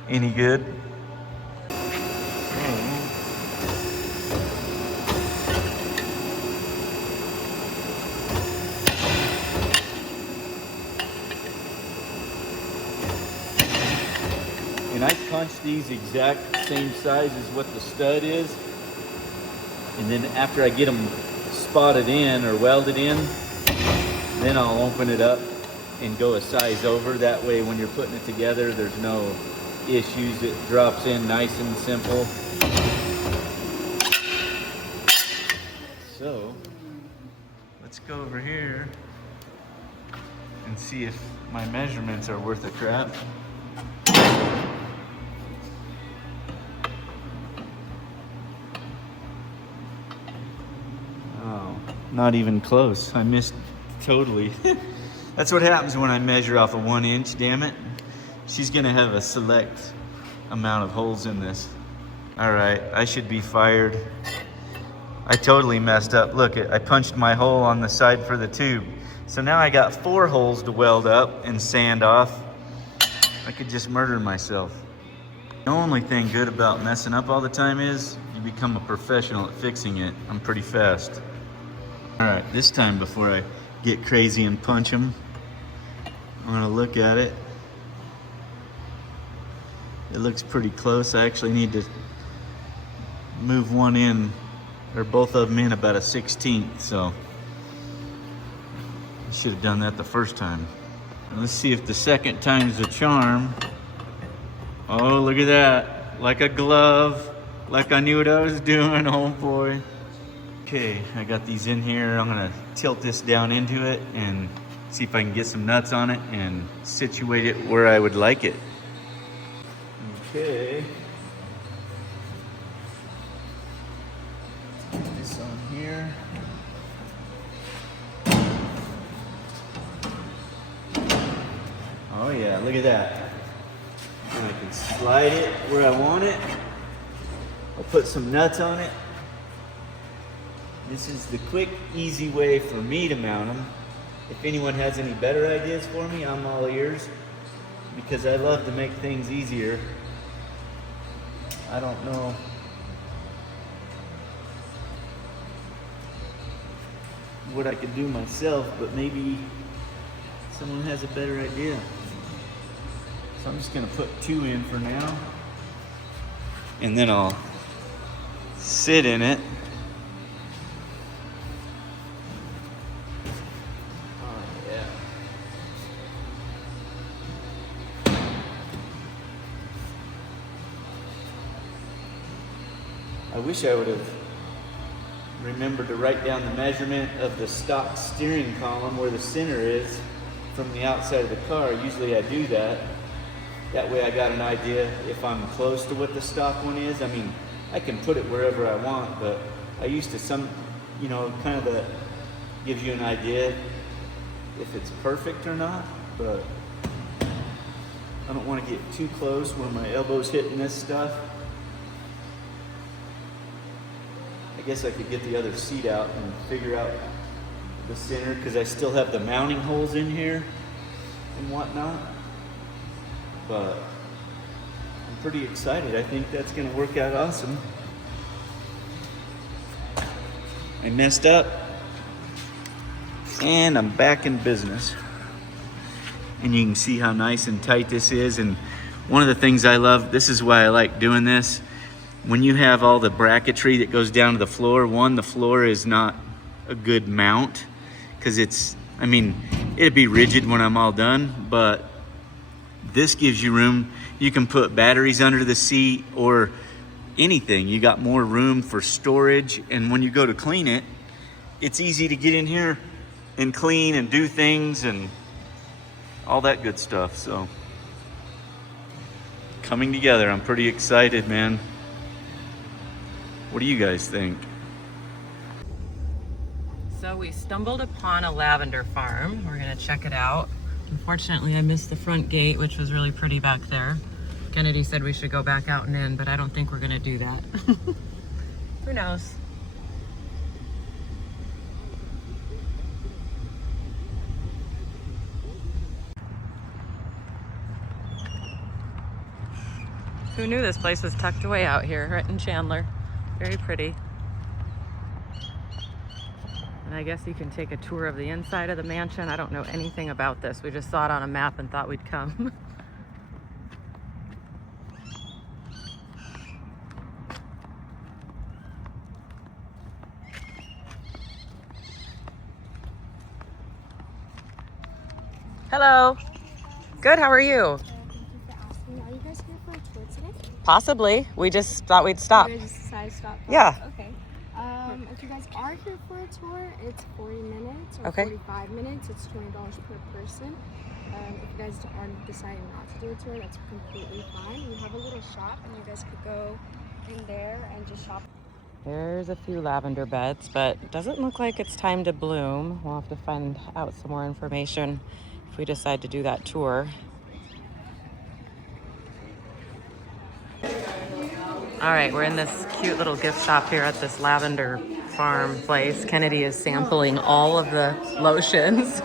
any good. And I punch these exact same size as what the stud is. And then after I get them spotted in or welded in, then I'll open it up and go a size over. That way when you're putting it together, there's no issues. It drops in nice and simple. So let's go over here and see if my measurements are worth a crap. Oh, not even close. I missed totally. That's what happens when I measure off of 1 inch, damn it. She's gonna have a select amount of holes in this. All right, I should be fired. I totally messed up. Look, I punched my hole on the side for the tube. So now I got 4 holes to weld up and sand off. I could just murder myself. The only thing good about messing up all the time is you become a professional at fixing it. I'm pretty fast. All right, this time before I get crazy and punch them, I'm gonna look at it. It looks pretty close. I actually need to move one in, or both of them in, about a 1/16, so I should have done that the first time. And let's see if the second time's the charm. Oh, look at that. Like a glove, like I knew what I was doing, oh boy. Okay, I got these in here. I'm gonna tilt this down into it and see if I can get some nuts on it and situate it where I would like it. Okay. Let's get this on here. Oh yeah, look at that. And I can slide it where I want it. I'll put some nuts on it. This is the quick, easy way for me to mount them. If anyone has any better ideas for me, I'm all ears, because I love to make things easier. I don't know what I could do myself, but maybe someone has a better idea. So I'm just gonna put 2 in for now, and then I'll sit in it. Oh yeah. I wish I would have remembered to write down the measurement of the stock steering column where the center is from the outside of the car. Usually I do that. That way I got an idea if I'm close to what the stock one is. I mean, I can put it wherever I want, but I used to kind of that gives you an idea if it's perfect or not, but I don't want to get too close where my elbow's hitting this stuff. I guess I could get the other seat out and figure out the center, because I still have the mounting holes in here and whatnot. But I'm pretty excited. I think that's gonna work out awesome. I messed up and I'm back in business. And you can see how nice and tight this is. And one of the things I love, this is why I like doing this, when you have all the bracketry that goes down to the floor, the floor is not a good mount, because it'd be rigid when I'm all done, but this gives you room. You can put batteries under the seat or anything. You got more room for storage, and when you go to clean it, it's easy to get in here and clean and do things and all that good stuff. So coming together, I'm pretty excited, man. What do you guys think? So we stumbled upon a lavender farm. We're gonna check it out. Unfortunately, I missed the front gate, which was really pretty back there. Kennedy said we should go back out and in, but I don't think we're gonna do that. Who knows? Who knew this place was tucked away out here, right in Chandler? Very pretty. And I guess you can take a tour of the inside of the mansion. I don't know anything about this. We just saw it on a map and thought we'd come. Hello. Good, how are you? Thank you for asking. Are you guys here for a tour today? Possibly. We just thought we'd stop. You guys just decided to stop by? Yeah. Okay. If you guys are here for a tour, it's 40 minutes or Okay. 45 minutes. It's $20 per person. If you guys are deciding not to do a tour, that's completely fine. We have a little shop, and you guys could go in there and just shop. There's a few lavender beds, but it doesn't look like it's time to bloom. We'll have to find out some more information if we decide to do that tour. All right, we're in this cute little gift shop here at this lavender farm place. Kennedy is sampling all of the lotions.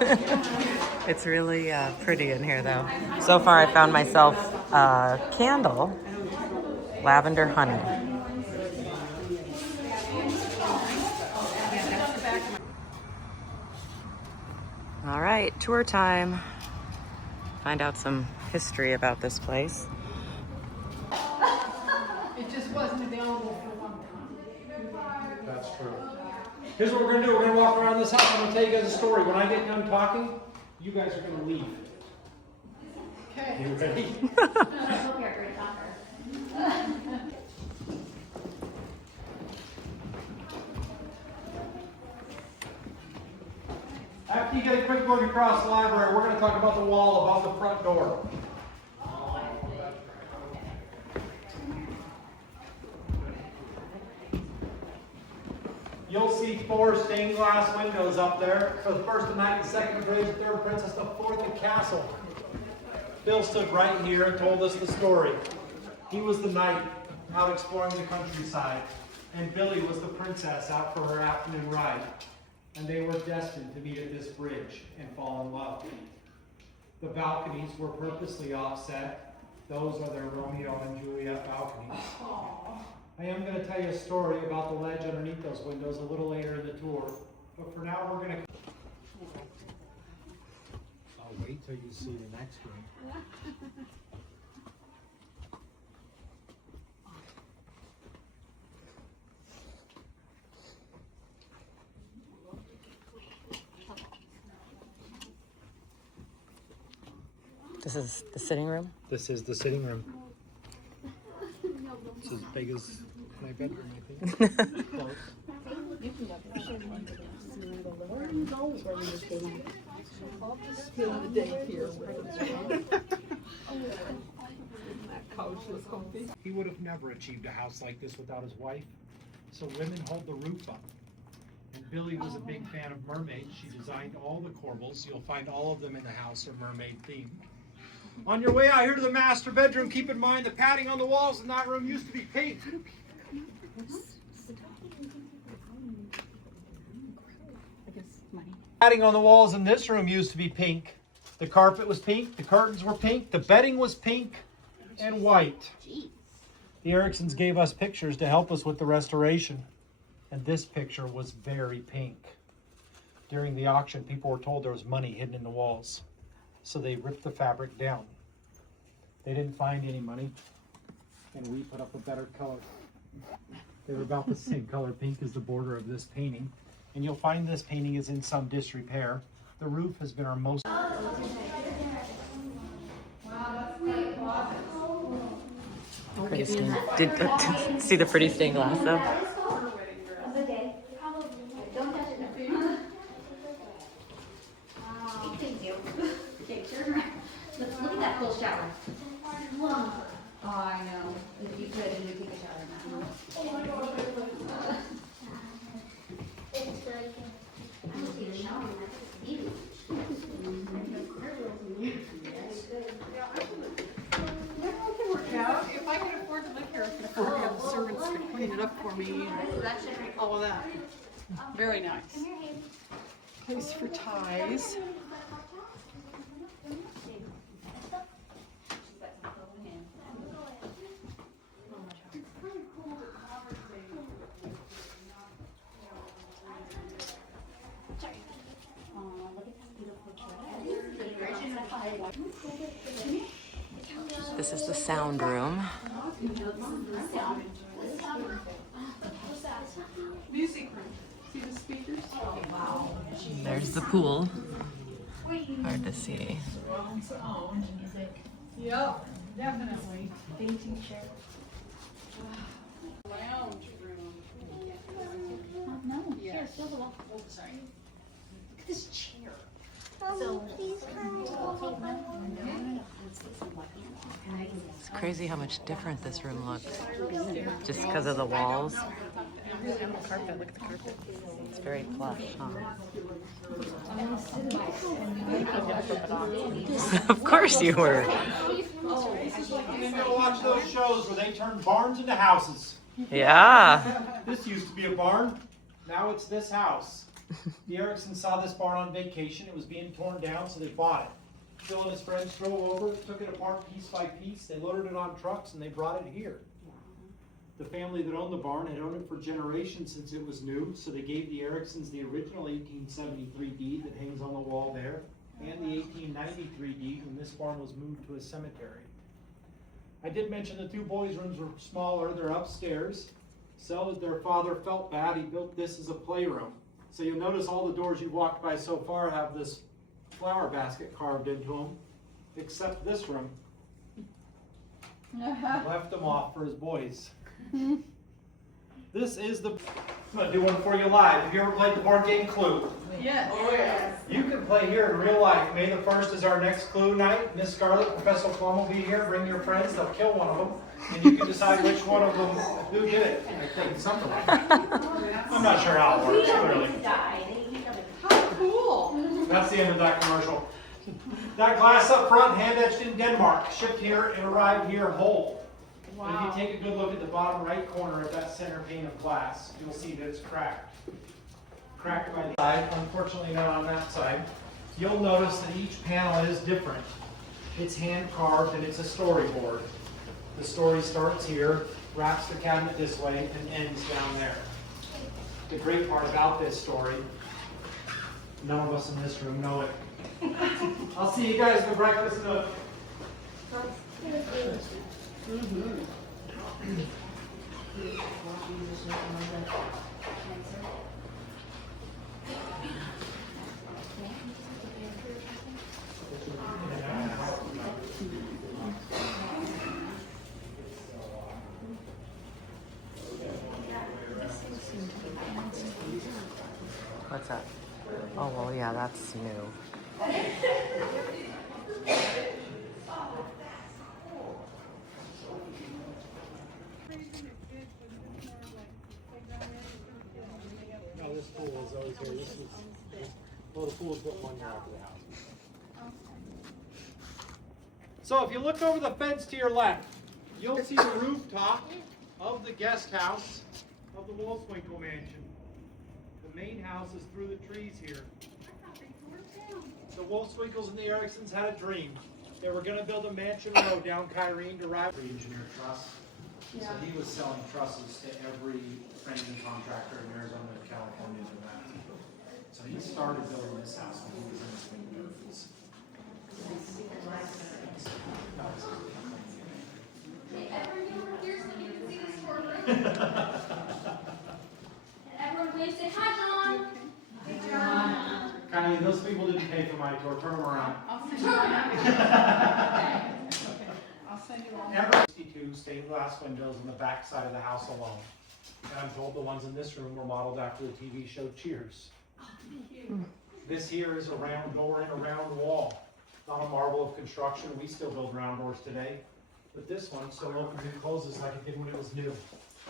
It's really pretty in here though. So far I found myself a candle, lavender honey. All right, tour time. Find out some history about this place. It just wasn't available for a long time. That's true. Here's what we're gonna do. We're gonna walk around this house. I'm gonna tell you guys a story. When I get done talking, you guys are gonna leave. Okay. You ready? After you get a quick look across the library, we're gonna talk about the wall above the front door. You'll see 4 stained glass windows up there. For the first of night, the second bridge, third princess, the fourth the castle. Bill stood right here and told us the story. He was the knight out exploring the countryside, and Billy was the princess out for her afternoon ride. And they were destined to meet at this bridge and fall in love. The balconies were purposely offset. Those are their Romeo and Juliet balconies. I am going to tell you a story about the ledge underneath those windows a little later in the tour. But for now, we're going to... I'll wait till you see the next one. This is the sitting room. This is the sitting room. It's as big as my bedroom, I think. Close. He would have never achieved a house like this without his wife. So women hold the roof up. And Billy was a big fan of mermaids. She designed all the corbels. You'll find all of them in the house are mermaid themed. On your way out here to the master bedroom, keep in mind the padding on the walls in that room used to be pink. Padding on the walls in this room used to be pink. The carpet was pink, the curtains were pink, the bedding was pink and white. The Ericksons gave us pictures to help us with the restoration. And this picture was very pink. During the auction, people were told there was money hidden in the walls. So they ripped the fabric down. They didn't find any money, and we put up a better color. They were about the same color pink as the border of this painting. And you'll find this painting is in some disrepair. The roof has been our most... Pretty stained. Did see the pretty stained glass though? Look at that full shower. Oh, I know. If you could, and you take a shower now. I don't see a shower. Easy. Yeah, if I could afford to live here, I could afford to have the servants to clean it up for me and all of that. Very nice. Place for ties. This is the sound room. Music room. See the speakers? There's the pool. Hard to see. Yep, definitely. Lounge room. No, here, fill the wall. Oh, sorry. Look at this chair. It's crazy how much different this room looks. Just because of the walls. Carpet, look at the carpet. It's very plush, huh? Of course you were. You go watch those shows where they turn barns into houses. Yeah. This used to be a barn. Now it's this house. The Ericksons saw this barn on vacation. It was being torn down, so they bought it. Phil and his friends drove over, took it apart piece by piece. They loaded it on trucks and they brought it here. The family that owned the barn had owned it for generations since it was new, so they gave the Ericksons the original 1873 deed that hangs on the wall there, and the 1893 deed when this barn was moved to a cemetery. I did mention the two boys' rooms were smaller. They're upstairs. So as their father felt bad, he built this as a playroom. So you'll notice all the doors you've walked by so far have this flower basket carved into them, except this room. Left them off for his boys. This is the... I'm going to do one for you live. Have you ever played the board game Clue? Yes. Oh, yes. You can play here in real life. May the 1st is our next Clue night. Miss Scarlett, Professor Plum will be here. Bring your friends. They'll kill one of them. And you can decide which one of them, who did it. I think something like that. I'm not sure how it works, clearly. How cool. That's the end of that commercial. That glass up front, hand etched in Denmark, shipped here and arrived here whole. But if you take a good look at the bottom right corner of that center pane of glass, you'll see that it's cracked. Cracked by the side, unfortunately not on that side. You'll notice that each panel is different. It's hand carved and it's a storyboard. The story starts here, wraps the cabinet this way, and ends down there. The great part about this story, none of us in this room know it. I'll see you guys for breakfast. What's that? Oh, well, yeah, that's new. No, this pool is always here. This is, well, the pool is built 1 year after the house. So if you look over the fence to your left, you'll see the rooftop of the guest house of the Wolfswinkel mansion. The main house is through the trees here. The Wolfswinkels and the Ericksons had a dream. They were going to build a mansion road down Kyrene to rival the engineer truss. So he was selling trusses to every framing contractor in Arizona, California, and Nevada. So he started building this house when he was in his mid-30s. Everyone wave, say hi, John. Hey, John. Kylie, those people didn't pay for my tour. Turn them around. I'll send you one. I'll send you one. Every 62 stained glass windows on the back side of the house alone. And I'm told the ones in this room were modeled after the TV show Cheers. This here is a round door and a round wall. Not a marvel of construction. We still build round doors today. But this one still opens and closes like it did when it was new.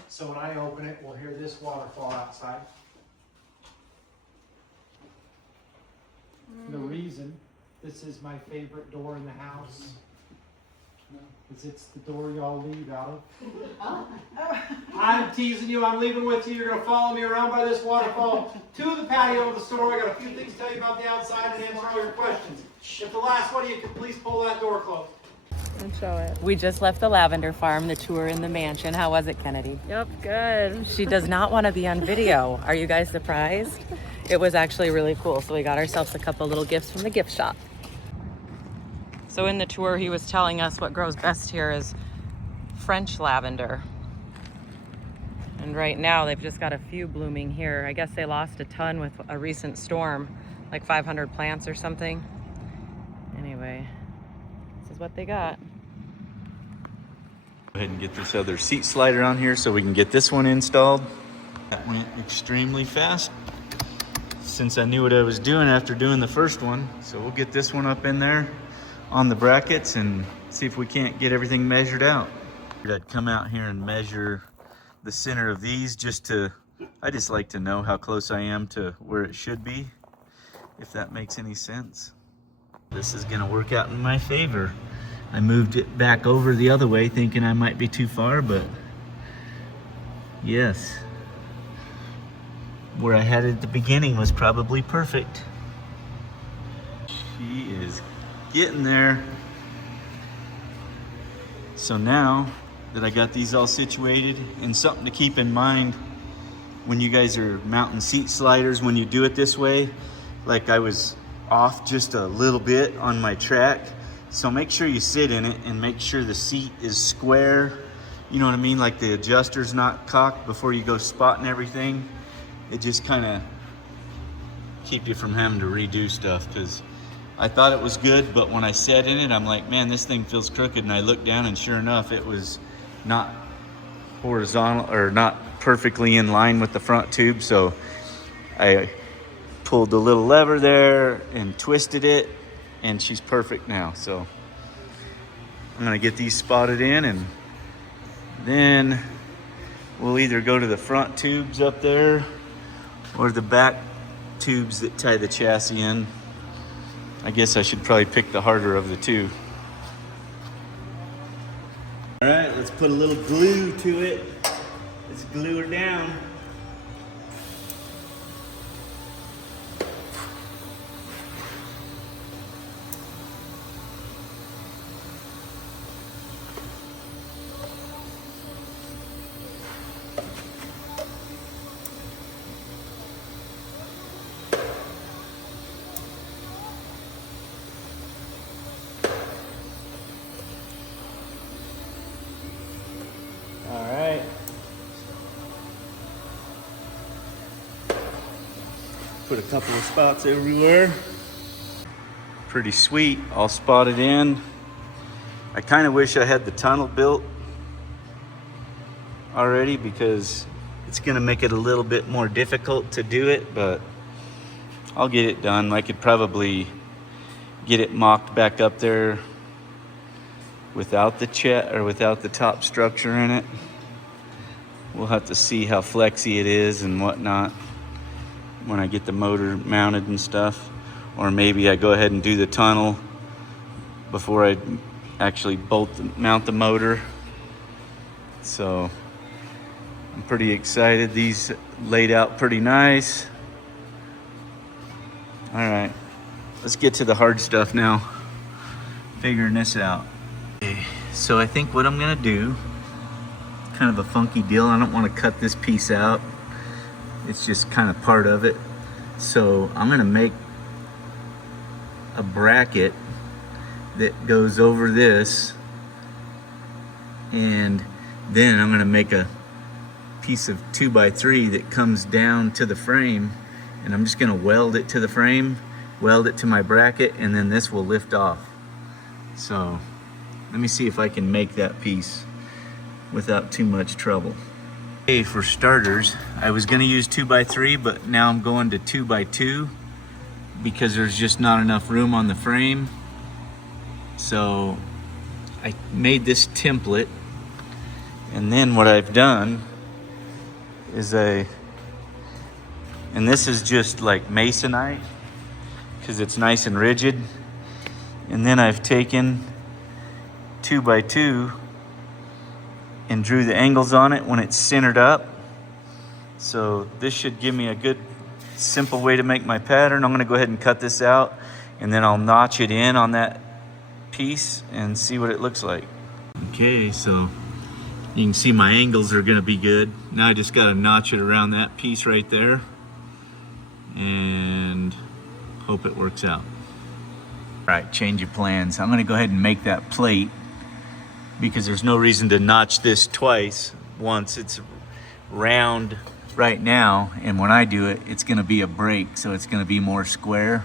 So when I open it, we'll hear this waterfall outside. The reason this is my favorite door in the house is it's the door y'all leave out of. I'm teasing you. I'm leaving with you. You're going to follow me around by this waterfall to the patio of the store. I got a few things to tell you about the outside and answer all your questions. If the last one of you could please pull that door closed. And show it. We just left the Lavender farm, the tour in the mansion. How was it, Kennedy? Yep, good. She does not want to be on video. Are you guys surprised? It was actually really cool. So we got ourselves a couple little gifts from the gift shop. So in the tour, he was telling us what grows best here is French lavender. And right now they've just got a few blooming here. I guess they lost a ton with a recent storm, like 500 plants or something. is what they got. Go ahead and get this other seat slider on here so we can get this one installed. That went extremely fast since I knew what I was doing after doing the first one. So we'll get this one up in there on the brackets and see if we can't get everything measured out. I'd come out here and measure the center of these I just like to know how close I am to where it should be, if that makes any sense. This is gonna work out in my favor. I moved it back over the other way thinking I might be too far, but yes. Where I had it at the beginning was probably perfect. She is getting there. So now that I got these all situated, and something to keep in mind when you guys are mounting seat sliders, when you do it this way, like I was off just a little bit on my track. So make sure you sit in it and make sure the seat is square. You know what I mean? Like the adjuster's not cocked before you go spotting everything. It just kind of keep you from having to redo stuff, because I thought it was good, but when I sat in it, I'm like, man, this thing feels crooked. And I looked down and sure enough, it was not horizontal or not perfectly in line with the front tube. So I pulled the little lever there and twisted it, and she's perfect now. So I'm gonna get these spotted in, and then we'll either go to the front tubes up there or the back tubes that tie the chassis in. I guess I should probably pick the harder of the two. All right, let's put a little glue to it. Let's glue her down. Put a couple of spots everywhere. Pretty sweet, all spotted in. I kind of wish I had the tunnel built already, because it's gonna make it a little bit more difficult to do it, but I'll get it done. I could probably get it mocked back up there without the without the top structure in it. We'll have to see how flexy it is and whatnot when I get the motor mounted and stuff. Or maybe I go ahead and do the tunnel before I actually mount the motor. So I'm pretty excited. These laid out pretty nice. All right, let's get to the hard stuff now, figuring this out. Okay, so I think what I'm gonna do, kind of a funky deal. I don't want to cut this piece out. It's just kind of part of it. So I'm gonna make a bracket that goes over this, and then I'm gonna make a piece of 2x3 that comes down to the frame, and I'm just gonna weld it to the frame, weld it to my bracket, and then this will lift off. So let me see if I can make that piece without too much trouble. Okay, for starters, I was gonna use 2x3, but now I'm going to 2x2 because there's just not enough room on the frame. So I made this template, and then what I've done is and this is just like masonite because it's nice and rigid. And then I've taken 2x2 and drew the angles on it when it's centered up. So this should give me a good simple way to make my pattern. I'm gonna go ahead and cut this out, and then I'll notch it in on that piece and see what it looks like. Okay, so you can see my angles are gonna be good. Now I just gotta notch it around that piece right there and hope it works out. All right, change of plans. I'm gonna go ahead and make that plate because there's no reason to notch this twice. Once it's round right now, and when I do it, it's gonna be a break, so it's gonna be more square.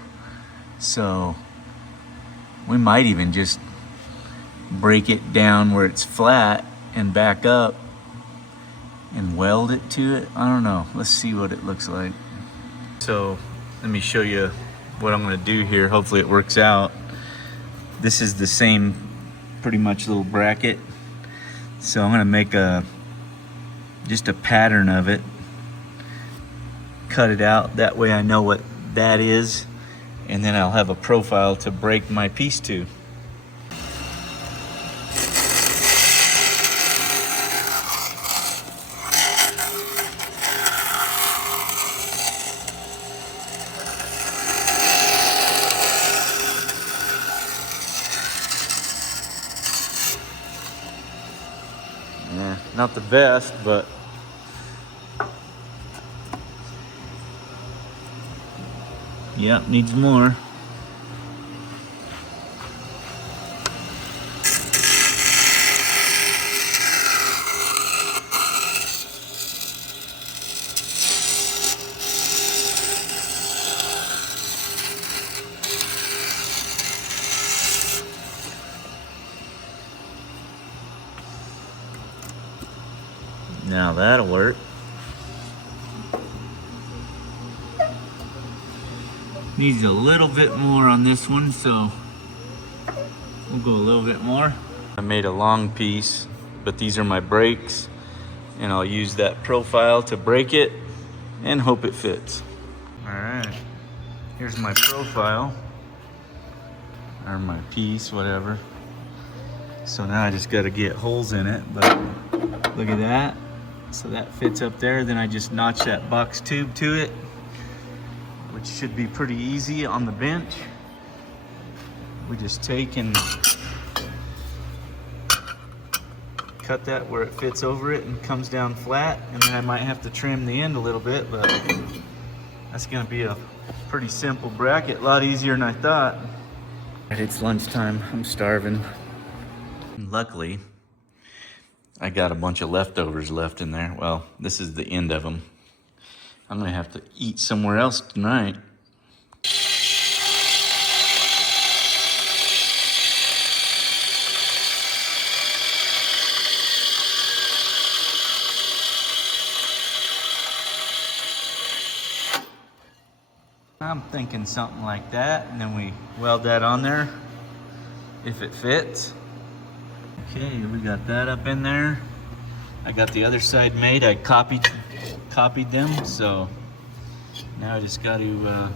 So we might even just break it down where it's flat and back up and weld it to it. I don't know. Let's see what it looks like. So let me show you what I'm gonna do here. Hopefully it works out. This is the same pretty much little bracket. So I'm gonna make just a pattern of it. Cut it out. That way I know what that is. And then I'll have a profile to break my piece to. Yeah, not the best, but yep, needs more. Now that'll work. Needs a little bit more on this one, so we'll go a little bit more. I made a long piece, but these are my breaks, and I'll use that profile to break it and hope it fits. All right, here's my profile, or my piece, whatever. So now I just gotta get holes in it, but look at that. So that fits up there. Then I just notch that box tube to it, which should be pretty easy on the bench. We just take and cut that where it fits over it and comes down flat. And then I might have to trim the end a little bit, but that's gonna be a pretty simple bracket, a lot easier than I thought. It's lunchtime, I'm starving. And luckily, I got a bunch of leftovers left in there. Well, this is the end of them. I'm gonna have to eat somewhere else tonight. I'm thinking something like that, and then we weld that on there if it fits. Okay, we got that up in there. I got the other side made. I copied them, so now I just got to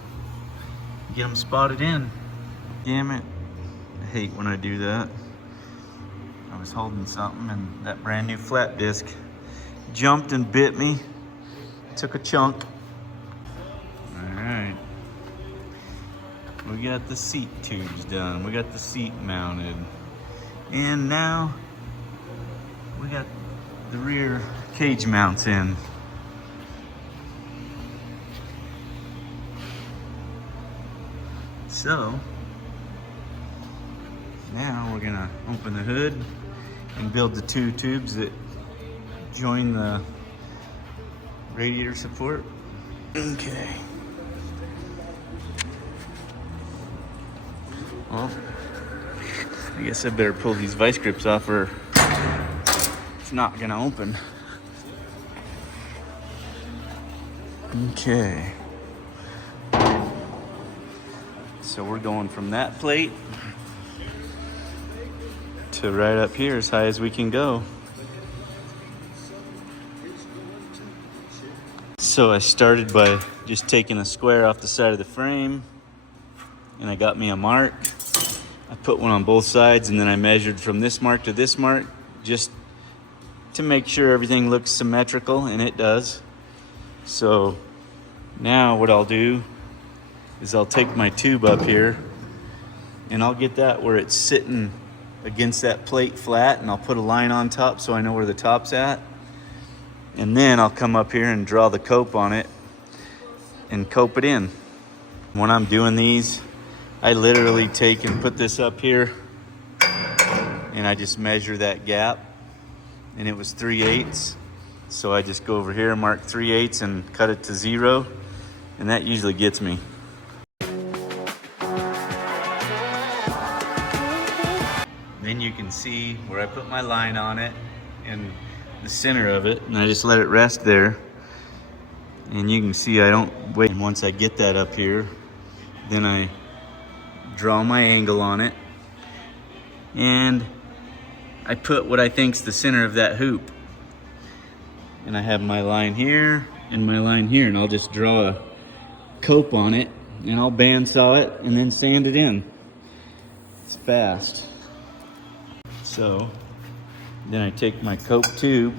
get them spotted in. Damn it, I hate when I do that. I was holding something and that brand new flat disc jumped and bit me. Took a chunk. All right, we got the seat tubes done. We got the seat mounted. And now we got the rear cage mounts in. So now we're gonna open the hood and build the two tubes that join the radiator support. Okay. Well, I guess I better pull these vice grips off or it's not gonna open. Okay. So we're going from that plate to right up here as high as we can go. So I started by just taking a square off the side of the frame, and I got me a mark. I put one on both sides, and then I measured from this mark to this mark just to make sure everything looks symmetrical, and it does. So now what I'll do is I'll take my tube up here and I'll get that where it's sitting against that plate flat, and I'll put a line on top so I know where the top's at. And then I'll come up here and draw the cope on it and cope it in. When I'm doing these, I literally take and put this up here and I just measure that gap, and it was 3/8. So I just go over here, mark 3/8 and cut it to 0, and that usually gets me. Then you can can see where I put my line on it and the center of it, and I just let it rest there. And you can see I don't wait. And once I get that up here, then I draw my angle on it, and I put what I think's the center of that hoop. And I have my line here and my line here, and I'll just draw a cope on it, and I'll bandsaw it and then sand it in. It's fast. So then I take my cope tube,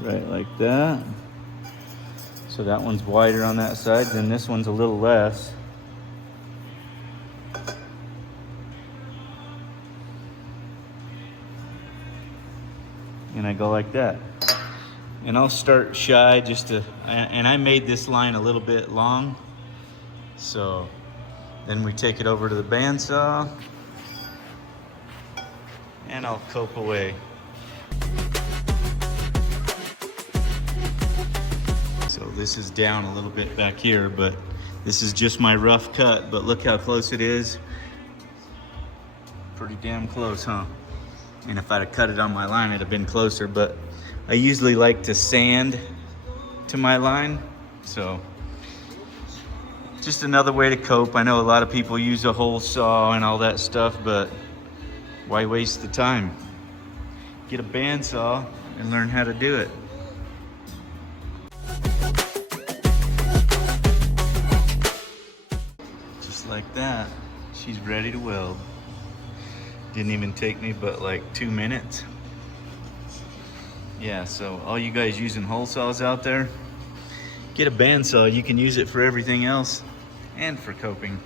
right like that. So that one's wider on that side, then this one's a little less. And I go like that. And I'll start shy just to, and I made this line a little bit long. So then we take it over to the bandsaw, and I'll cope away. So this is down a little bit back here, but this is just my rough cut, but look how close it is. Pretty damn close, huh? And if I'd have cut it on my line, it'd have been closer, but I usually like to sand to my line. So just another way to cope. I know a lot of people use a hole saw and all that stuff, but why waste the time? Get a bandsaw and learn how to do it. Just like that, she's ready to weld. Didn't even take me but like 2 minutes. Yeah, so all you guys using hole saws out there, get a bandsaw. You can use it for everything else and for coping.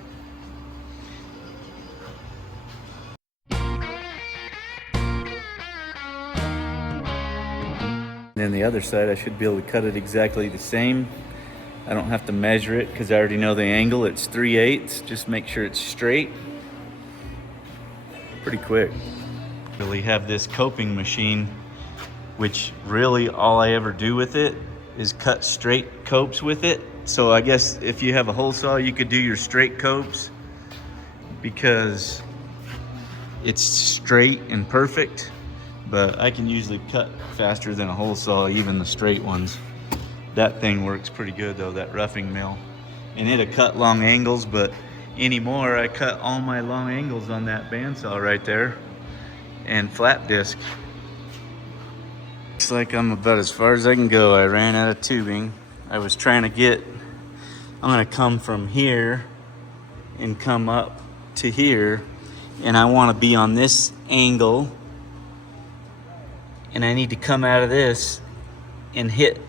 Then the other side, I should be able to cut it exactly the same. I don't have to measure it because I already know the angle. It's 3/8. Just make sure it's straight. Pretty quick. Really have this coping machine, which really all I ever do with it is cut straight copes with it. So I guess if you have a hole saw, you could do your straight copes because it's straight and perfect, but I can usually cut faster than a hole saw, even the straight ones. That thing works pretty good though, that roughing mill. And it'll cut long angles, but anymore I cut all my long angles on that bandsaw right there and flap disc. Looks like I'm about as far as I can go. I ran out of tubing. I was trying to get, I'm gonna come from here and come up to here, and I wanna be on this angle, and I need to come out of this and hit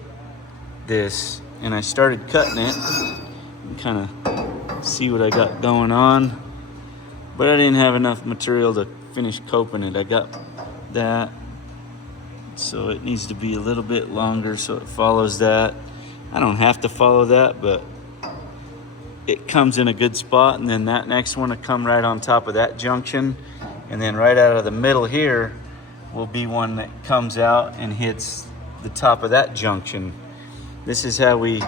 this. And I started cutting it and kind of see what I got going on, but I didn't have enough material to finish coping it. I got that, so it needs to be a little bit longer so it follows that. I don't have to follow that, but it comes in a good spot, and then that next one will come right on top of that junction, and then right out of the middle here will be one that comes out and hits the top of that junction. This is how we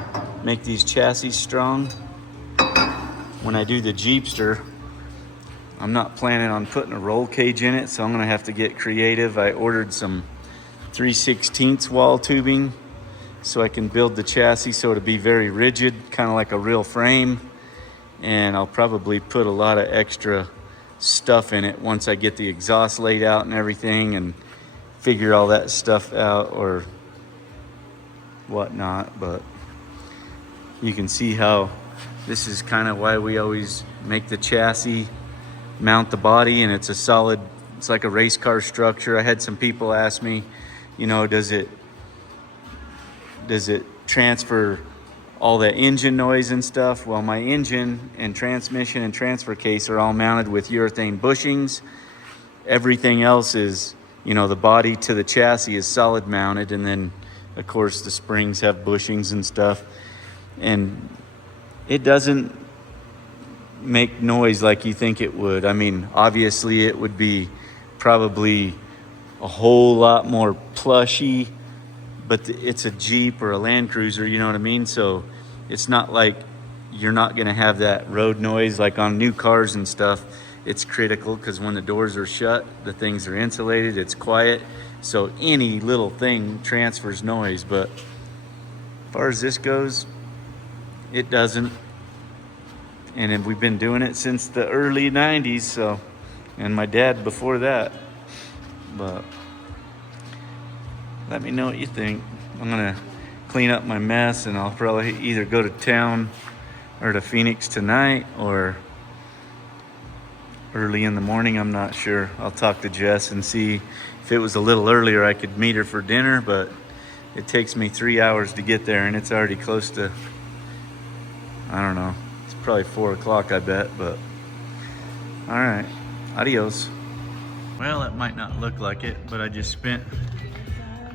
make these chassis strong. When I do the Jeepster, I'm not planning on putting a roll cage in it, so I'm gonna have to get creative. I ordered some 3/16 wall tubing so I can build the chassis so it'll be very rigid, kind of like a real frame. And I'll probably put a lot of extra stuff in it once I get the exhaust laid out and everything and figure all that stuff out or whatnot. But you can see how this is kind of why we always make the chassis mount the body, and it's a solid, it's like a race car structure. I had some people ask me, you know, does it transfer all that engine noise and stuff? Well, my engine and transmission and transfer case are all mounted with urethane bushings. Everything else is, you know, the body to the chassis is solid mounted, and then of course the springs have bushings and stuff, and it doesn't make noise like you think it would. I mean, obviously it would be probably a whole lot more plushy, but it's a Jeep or a Land Cruiser, you know what I mean? So it's not like you're not gonna have that road noise like on new cars and stuff. It's critical because when the doors are shut, the things are insulated, it's quiet. So any little thing transfers noise, but as far as this goes, it doesn't. And we've been doing it since the early 90s, so, and my dad before that. But let me know what you think. I'm gonna clean up my mess and I'll probably either go to town or to Phoenix tonight or early in the morning, I'm not sure. I'll talk to Jess and see if it was a little earlier I could meet her for dinner, but it takes me 3 hours to get there and it's already close to, I don't know, it's probably 4 o'clock I bet, but all right, adios. Well, it might not look like it, but I just spent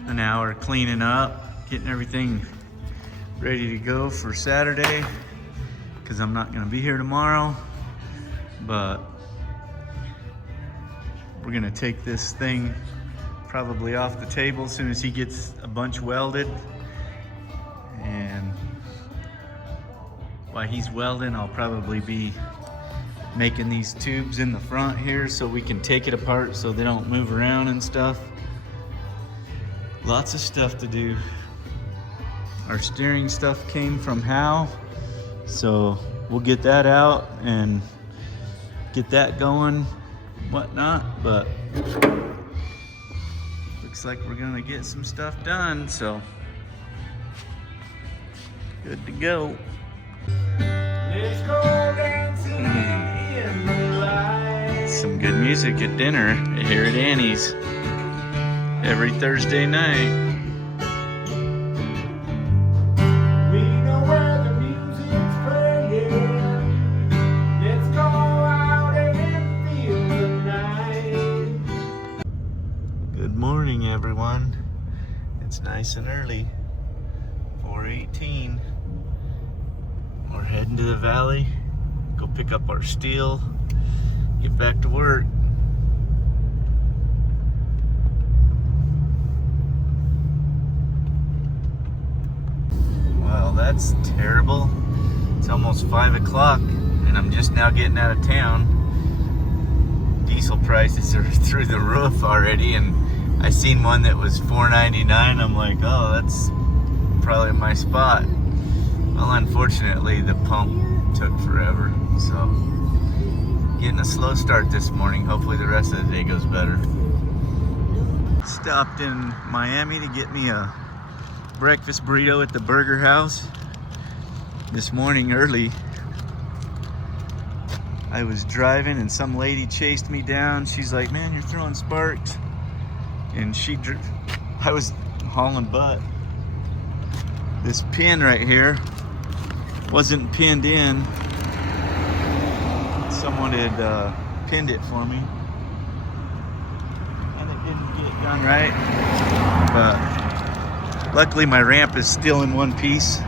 an hour cleaning up, getting everything ready to go for Saturday because I'm not gonna be here tomorrow, but we're gonna take this thing probably off the table as soon as he gets a bunch welded. And while he's welding, I'll probably be making these tubes in the front here so we can take it apart so they don't move around and stuff. Lots of stuff to do. Our steering stuff came from Hal, so we'll get that out and get that going, whatnot, but looks like we're gonna get some stuff done, so good to go. Let's go dancing in the light. Some good music at dinner here at Annie's every Thursday night. We know where the music's playing. Let's go out and feel the night. Good morning, everyone. It's nice and early, 4:18. We're heading to the valley, go pick up our steel, get back to work. Well, that's terrible. It's almost 5 o'clock and I'm just now getting out of town. Diesel prices are through the roof already, and I seen one that was $4.99. I'm like, oh, that's probably my spot. Well, unfortunately, the pump took forever, so getting a slow start this morning. Hopefully the rest of the day goes better. Stopped in Miami to get me a breakfast burrito at the Burger House. This morning early, I was driving and some lady chased me down. She's like, man, you're throwing sparks. And I was hauling butt. This pin right here wasn't pinned in. Someone had pinned it for me, and it didn't get done right. But luckily my ramp is still in one piece.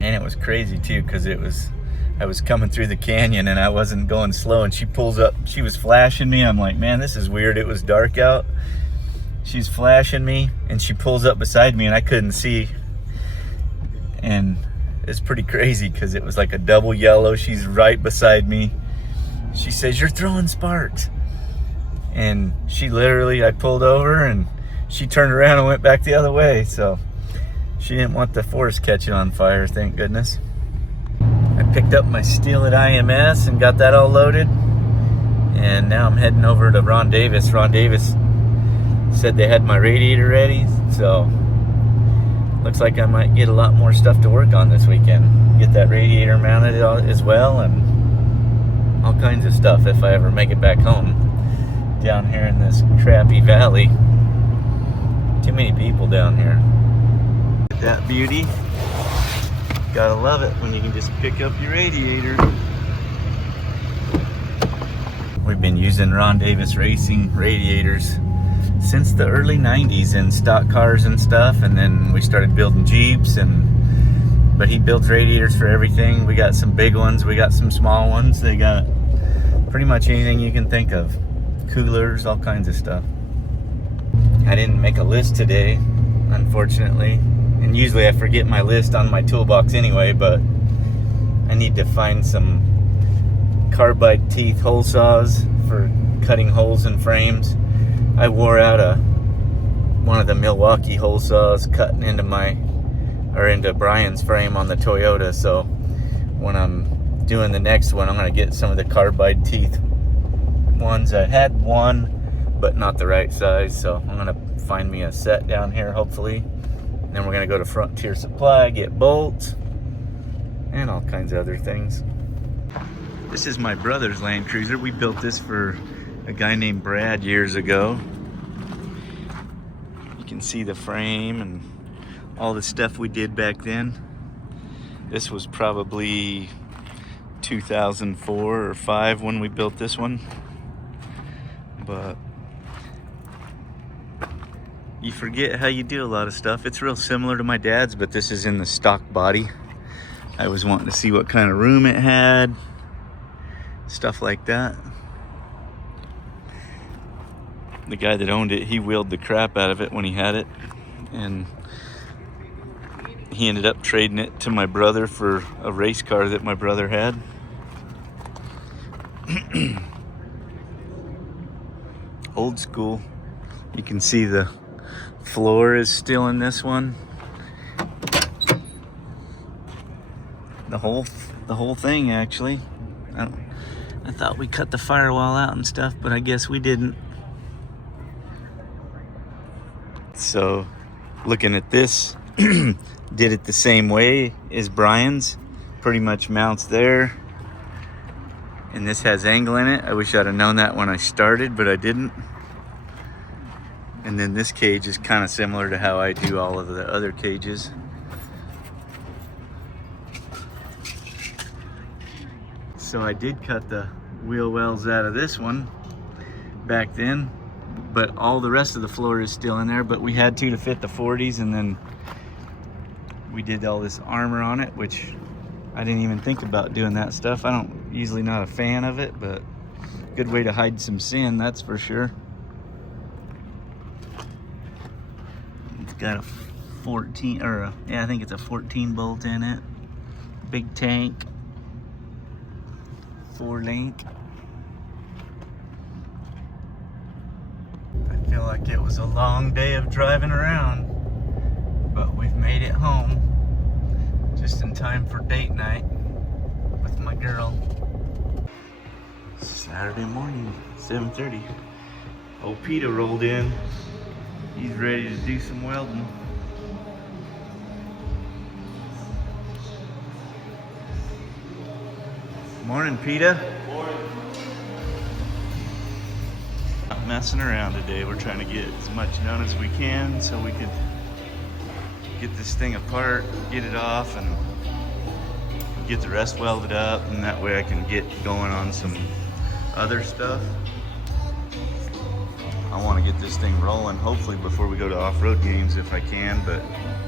And it was crazy too, because I was coming through the canyon and I wasn't going slow, and she pulls up, she was flashing me. I'm like, man, this is weird. It was dark out. She's flashing me and she pulls up beside me and I couldn't see. And it's pretty crazy because it was like a double yellow. She's right beside me. She says, you're throwing sparks. And she literally, I pulled over and she turned around and went back the other way. So she didn't want the forest catching on fire, thank goodness. I picked up my steel at IMS and got that all loaded. And now I'm heading over to Ron Davis. Ron Davis said they had my radiator ready, so looks like I might get a lot more stuff to work on this weekend. Get that radiator mounted as well, and all kinds of stuff if I ever make it back home down here in this crappy valley. Too many people down here. That beauty. Gotta love it when you can just pick up your radiator. We've been using Ron Davis Racing radiators since the early 90s in stock cars and stuff, and then we started building Jeeps, but he builds radiators for everything. We got some big ones, we got some small ones. They got pretty much anything you can think of. Coolers, all kinds of stuff. I didn't make a list today, unfortunately, And usually I forget my list on my toolbox anyway, but I need to find some carbide teeth hole saws for cutting holes in frames. I wore out one of the Milwaukee hole saws cutting into Brian's frame on the Toyota, so when I'm doing the next one, I'm gonna get some of the carbide teeth ones. I had one, but not the right size, so I'm gonna find me a set down here, hopefully. And then we're gonna go to Frontier Supply, get bolts, and all kinds of other things. This is my brother's Land Cruiser. We built this for a guy named Brad years ago. You can see the frame and all the stuff we did back then. This was probably 2004 or 5 when we built this one. But you forget how you do a lot of stuff. It's real similar to my dad's, but this is in the stock body. I was wanting to see what kind of room it had, stuff like that. The guy that owned it, he wheeled the crap out of it when he had it, and he ended up trading it to my brother for a race car that my brother had. Old school. You can see the floor is still in this one. The whole thing, actually. I thought we cut the firewall out and stuff, but I guess we didn't. So, looking at this, did it the same way as Brian's. Pretty much mounts there. And this has angle in it. I wish I'd have known that when I started, but I didn't. And then this cage is kind of similar to how I do all of the other cages. So I did cut the wheel wells out of this one back then, but all the rest of the floor is still in there, but we had to fit the 40s, and then we did all this armor on it, which I didn't even think about doing that stuff. I don't usually not a fan of it, but good way to hide some sin, that's for sure. It's got a 14, I think it's a 14 bolt in it. Big tank. 4-link. I feel like it was a long day of driving around, but we've made it home just in time for date night with my girl. Saturday morning, 7:30. Old Peter rolled in. He's ready to do some welding. Morning, Peter. Morning. Not messing around today. We're trying to get as much done as we can so we could get this thing apart, get it off, and get the rest welded up, and that way I can get going on some other stuff. I want to get this thing rolling, hopefully before we go to off-road games if I can, but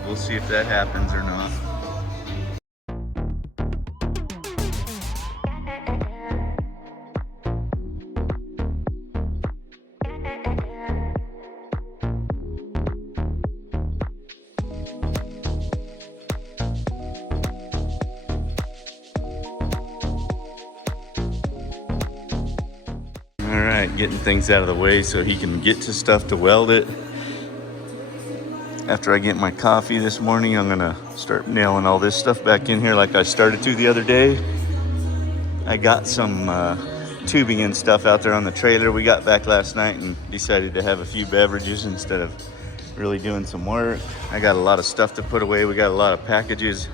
we'll see if that happens or not. Getting things out of the way so he can get to stuff to weld it. After I get my coffee this morning, I'm gonna start nailing all this stuff back in here like I started to the other day. I got some tubing and stuff out there on the trailer. We got back last night and decided to have a few beverages instead of really doing some work. I got a lot of stuff to put away. We got a lot of packages.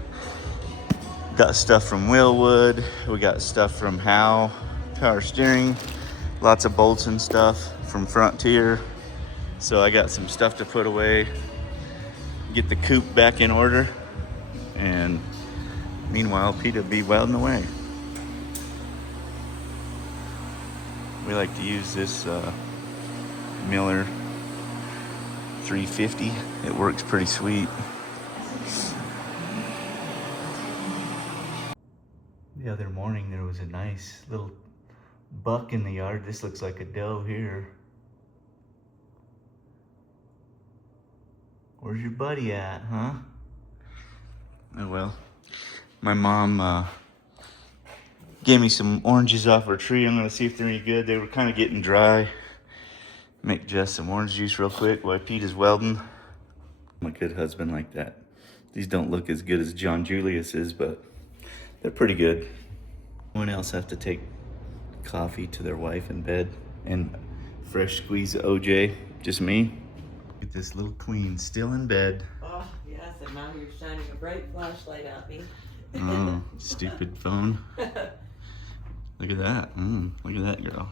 Got stuff from Willwood. We got stuff from Howe Power Steering. Lots of bolts and stuff from Frontier. So I got some stuff to put away, get the coupe back in order, and meanwhile, Pete'll be welding away. We like to use this Miller 350. It works pretty sweet. The other morning there was a nice little buck in the yard. This looks like a doe here. Where's your buddy at, huh? Oh well. My mom gave me some oranges off her tree. I'm gonna see if they're any good. They were kind of getting dry. Make Jess some orange juice real quick while Pete is welding. I'm a good husband like that. These don't look as good as John Julius's, but they're pretty good. No one else have to take coffee to their wife in bed and fresh squeeze OJ. Just me. Look at this little queen still in bed. Oh, yes, and now you're shining a bright flashlight at me. Oh, stupid phone. Look at that. Look at that girl.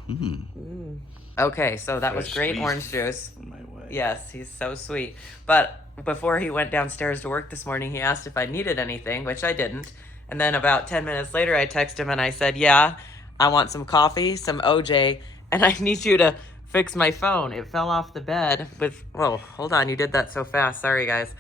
Okay, so that was Fresh great squeeze orange juice. on my way. Yes, he's so sweet. But before he went downstairs to work this morning, he asked if I needed anything, which I didn't. And then about 10 minutes later, I texted him and I said, yeah, I want some coffee, some OJ, and I need you to fix my phone. It fell off the bed with, whoa, hold on, you did that so fast. Sorry, guys.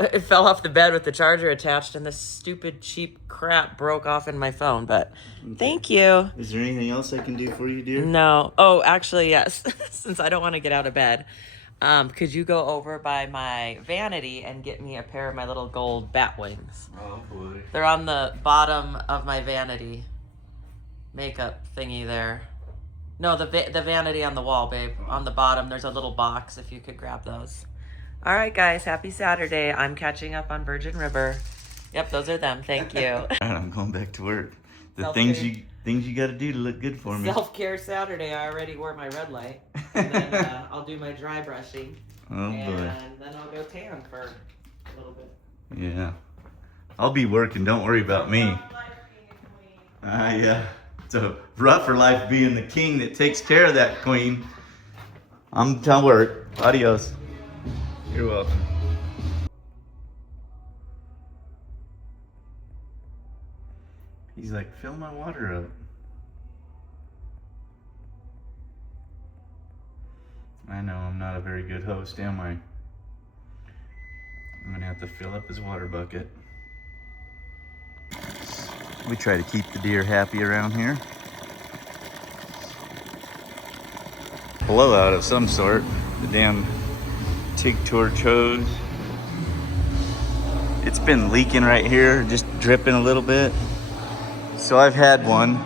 It fell off the bed with the charger attached, and this stupid cheap crap broke off in my phone, but thank you. Is there anything else I can do for you, dear? No. Oh, actually, yes. Since I don't want to get out of bed, could you go over by my vanity and get me a pair of my little gold bat wings? Oh, boy. They're on the bottom of my vanity makeup thingy there. No, the vanity on the wall, babe. On the bottom, there's a little box if you could grab those. All right, guys, happy Saturday. I'm catching up on Virgin River. Yep, those are them. Thank you. All right, I'm going back to work. The Self-care. things you got to do to look good for me. Self-care Saturday. I already wore my red light. And then I'll do my dry brushing. Oh, and boy. then I'll go tan for a little bit. Yeah. I'll be working. Don't worry about me. Yeah. It's a rougher life being the king that takes care of that queen. I'm to work. Adios. You're welcome. He's like, fill my water up. I know I'm not a very good host, am I? I'm gonna have to fill up his water bucket. We try to keep the deer happy around here. Blowout of some sort. The damn TIG torch hose. It's been leaking right here, just dripping a little bit. So I've had one.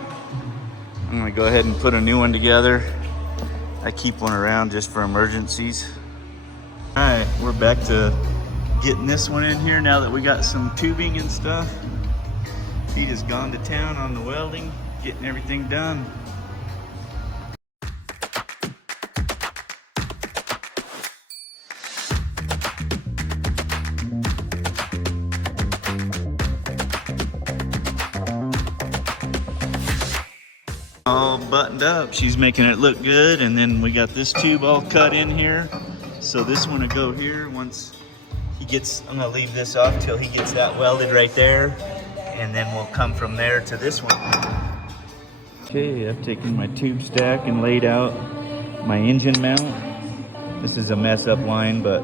I'm gonna go ahead and put a new one together. I keep one around just for emergencies. All right, we're back to getting this one in here now that we got some tubing and stuff. Pete has gone to town on the welding, getting everything done. All buttoned up. She's making it look good, and then we got this tube all cut in here. So this one will go here once he gets, I'm gonna leave this off till he gets that welded right there, and then we'll come from there to this one. Okay, I've taken my tube stack and laid out my engine mount. This is a mess up line, but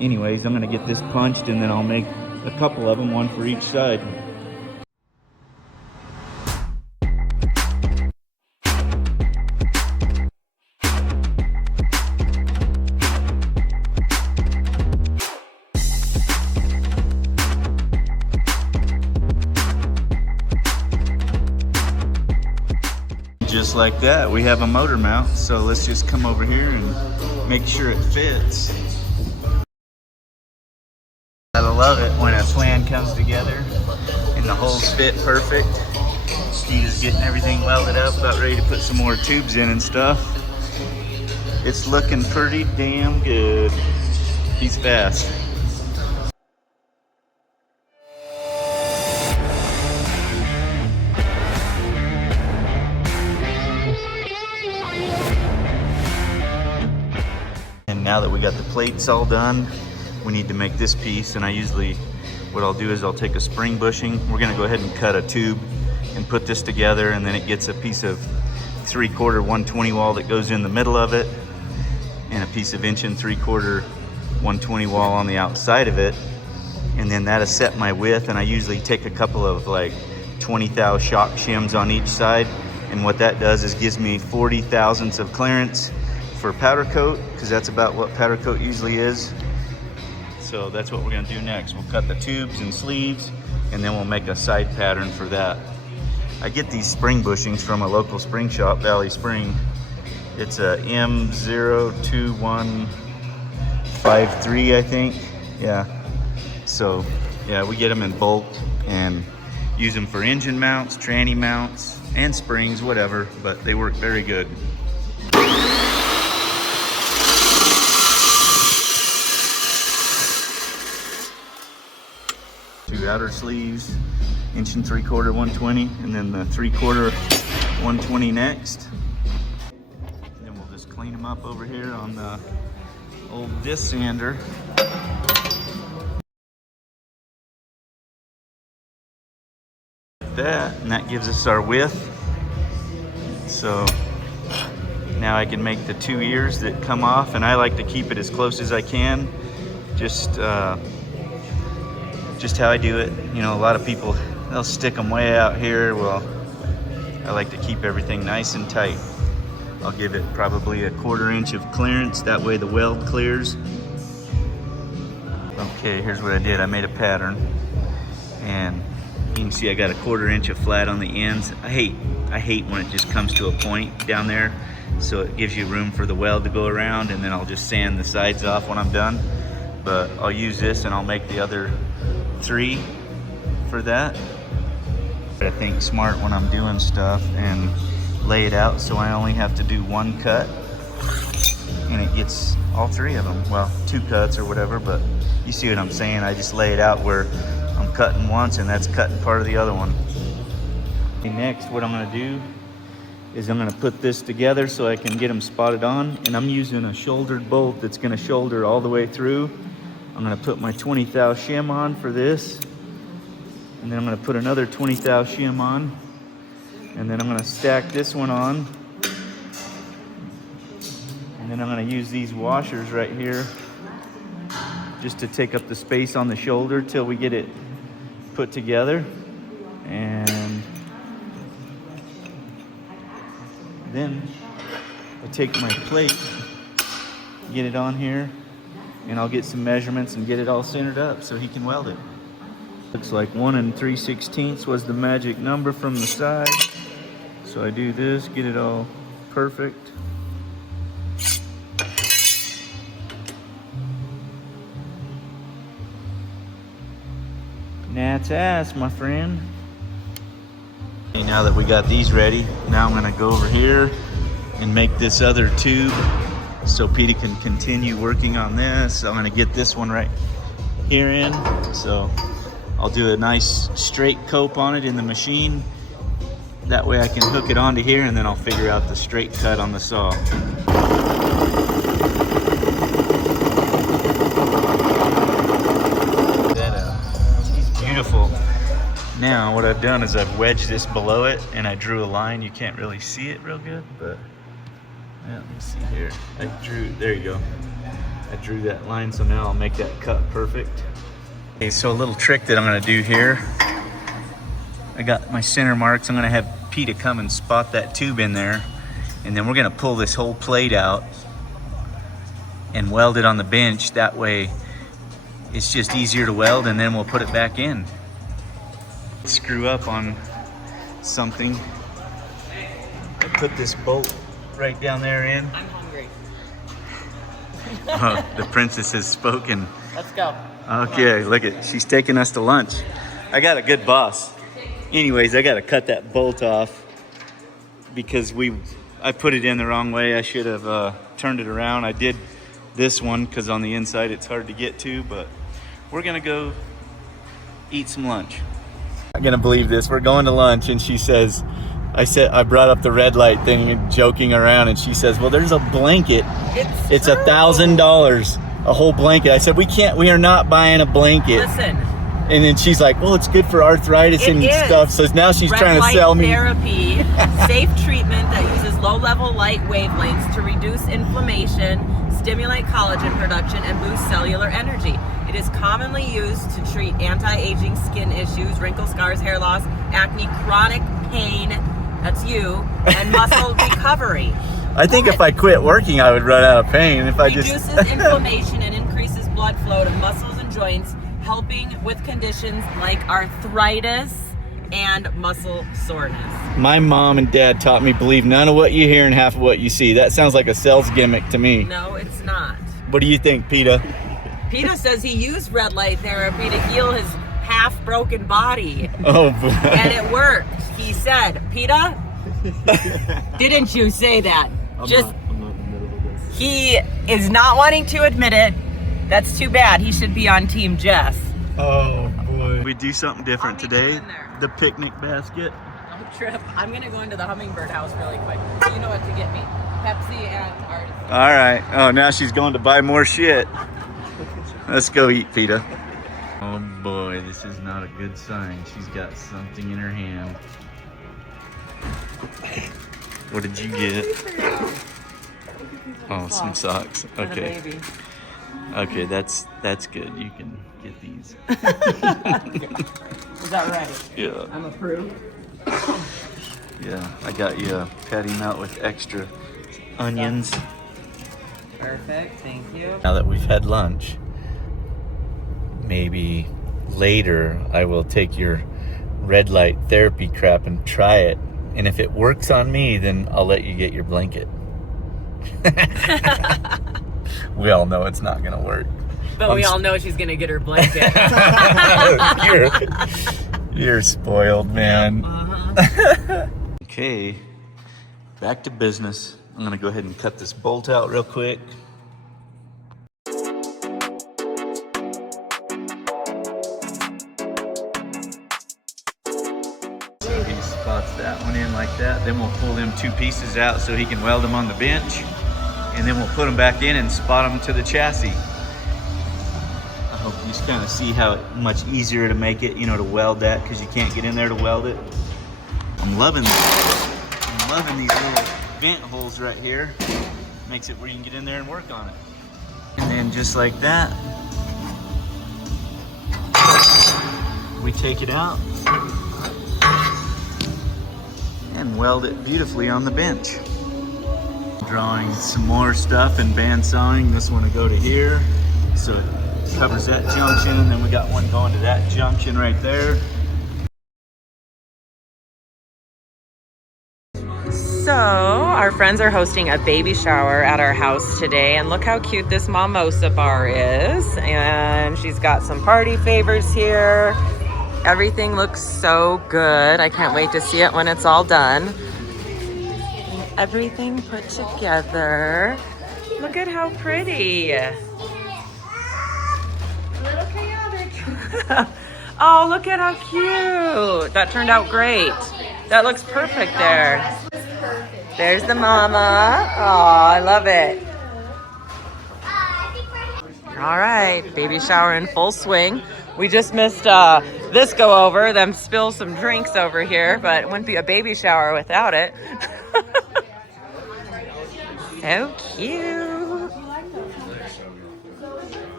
anyways, I'm gonna get this punched and then I'll make a couple of them, one for each side. Just like that, we have a motor mount, so let's just come over here and make sure it fits. I love it when a plan comes together and the holes fit perfect. Pete is getting everything welded up, about ready to put some more tubes in and stuff. It's looking pretty damn good. He's fast. Now that we got the plates all done, we need to make this piece, and I usually, what I'll do is I'll take a spring bushing. We're gonna go ahead and cut a tube and put this together, and then it gets a piece of 3/4 120 wall that goes in the middle of it, and a piece of 1 3/4 120 wall on the outside of it. And then that'll set my width, and I usually take a couple of like 20 thou shock shims on each side, and what that does is gives me 40 thousandths of clearance for powder coat, because that's about what powder coat usually is. So that's what we're gonna do next. We'll cut the tubes and sleeves, and then we'll make a side pattern for that. I get these spring bushings from a local spring shop, Valley Spring. It's a M02153, I think. Yeah. So yeah, we get them in bulk and use them for engine mounts, tranny mounts, and springs, whatever, but they work very good. Two outer sleeves, 1 3/4 120, and then the 3/4 120 next. And then we'll just clean them up over here on the old disc sander. And that gives us our width. So now I can make the 2 ears that come off, and I like to keep it as close as I can. Just how I do it. You know, a lot of people, they'll stick them way out here. Well, I like to keep everything nice and tight. I'll give it probably a 1/4 inch of clearance, that way the weld clears. Okay, here's what I did. I made a pattern, and you can see I got a 1/4 inch of flat on the ends. I hate when it just comes to a point down there, so it gives you room for the weld to go around, and then I'll just sand the sides off when I'm done. But I'll use this and I'll make the other 3 for that. I think smart when I'm doing stuff and lay it out so I only have to do 1 cut, and it gets all 3 of them. Well, 2 cuts or whatever, but you see what I'm saying. I just lay it out where I'm cutting once and that's cutting part of the other one. Okay, next what I'm gonna do is I'm gonna put this together so I can get them spotted on, and I'm using a shouldered bolt that's gonna shoulder all the way through. I'm gonna put my 20 thou shim on for this, and then I'm gonna put another 20 thou shim on, and then I'm gonna stack this one on, and then I'm gonna use these washers right here just to take up the space on the shoulder till we get it put together. And then I take my plate, get it on here, and I'll get some measurements and get it all centered up so he can weld it. Looks like 1 3/16 was the magic number from the side. So I do this, get it all perfect. Nat's ass, my friend. Okay, now that we got these ready, now I'm gonna go over here and make this other tube so Petey can continue working on this. I'm gonna get this one right here in. So I'll do a nice straight cope on it in the machine. That way I can hook it onto here, and then I'll figure out the straight cut on the saw. Beautiful. Now what I've done is I've wedged this below it, and I drew a line. You can't really see it real good, but yeah, let me see here. There you go. I drew that line, so now I'll make that cut perfect. Okay, so a little trick that I'm gonna do here. I got my center marks. I'm gonna have Pete come and spot that tube in there, and then we're gonna pull this whole plate out and weld it on the bench. That way it's just easier to weld, and then we'll put it back in. Screw up on something. I put this bolt right down there in. I'm hungry. Oh, the princess has spoken. Let's go. Okay, look at, she's taking us to lunch. I got a good boss. Anyways, I gotta cut that bolt off because I put it in the wrong way. I should have turned it around. I did this one because on the inside it's hard to get to, but we're gonna go eat some lunch. I'm gonna believe this. We're going to lunch, and she says, I brought up the red light thing and joking around, and she says, well, there's a blanket. It's $1,000, a whole blanket. I said, we are not buying a blanket. Listen. And then she's like, well, it's good for arthritis and stuff. So now she's trying to sell me. Therapy, safe treatment that uses low-level light wavelengths to reduce inflammation, stimulate collagen production, and boost cellular energy. It is commonly used to treat anti-aging skin issues, wrinkles, scars, hair loss, acne, chronic pain, that's you, and muscle recovery. I think if I quit working, I would run out of pain. If I just reduces inflammation and increases blood flow to muscles and joints, helping with conditions like arthritis and muscle soreness. My mom and dad taught me believe none of what you hear and half of what you see. That sounds like a sales gimmick to me. No, it's not. What do you think, PETA? PETA says he used red light therapy to heal his half broken body. Oh, boy. And it worked. He said, PETA, didn't you say that? I'm not in the middle of this. He is not wanting to admit it. That's too bad. He should be on Team Jess. Oh, boy. We do something different today. The picnic basket. Don't trip. I'm going to go into the Hummingbird house really quick. You know what to get me. Pepsi and artisan. All right. Oh, now she's going to buy more shit. Let's go eat, PETA. Oh boy, this is not a good sign. She's got something in her hand. What did you get? Oh, some socks. Okay. Okay, that's good. You can get these. Is that right? Yeah. I'm approved. Yeah, I got you a patty melt with extra onions. Perfect, thank you. Now that we've had lunch, maybe later I will take your red light therapy crap and try it. And if it works on me, then I'll let you get your blanket. We all know it's not gonna work. But we all know she's gonna get her blanket. You're spoiled, man. Uh-huh. Okay, back to business. I'm gonna go ahead and cut this bolt out real quick. So he spots that one in like that. Then we'll pull them two pieces out so he can weld them on the bench. And then we'll put them back in and spot them to the chassis. I hope you just kind of see how much easier to make it, you know, to weld that, because you can't get in there to weld it. I'm loving this. I'm loving these little vent holes right here. Makes it where you can get in there and work on it. And then just like that, we take it out and weld it beautifully on the bench. Drawing some more stuff and bandsawing. This one will go to here, so it covers that junction, and then we got one going to that junction right there. So, our friends are hosting a baby shower at our house today, and look how cute this mimosa bar is. And she's got some party favors here. Everything looks so good. I can't wait to see it when it's all done. Everything put together. Look at how pretty. A little chaotic. Oh, look at how cute. That turned out great. That looks perfect there. There's the mama. Oh, I love it. All right, baby shower in full swing. We just missed this go over, them spill some drinks over here, but it wouldn't be a baby shower without it. So cute.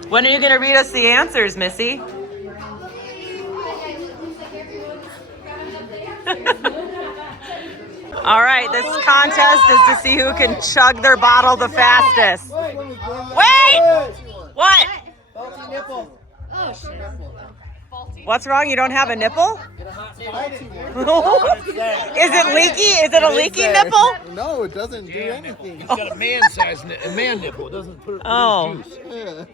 When are you going to read us the answers, Missy? All right, this contest is to see who can chug their bottle the fastest. Wait! What? What's wrong? You don't have a nipple? Is it leaky? Is it a leaky nipple? No, it doesn't do anything. It's got a man-sized a man nipple. It doesn't put juice. Yeah.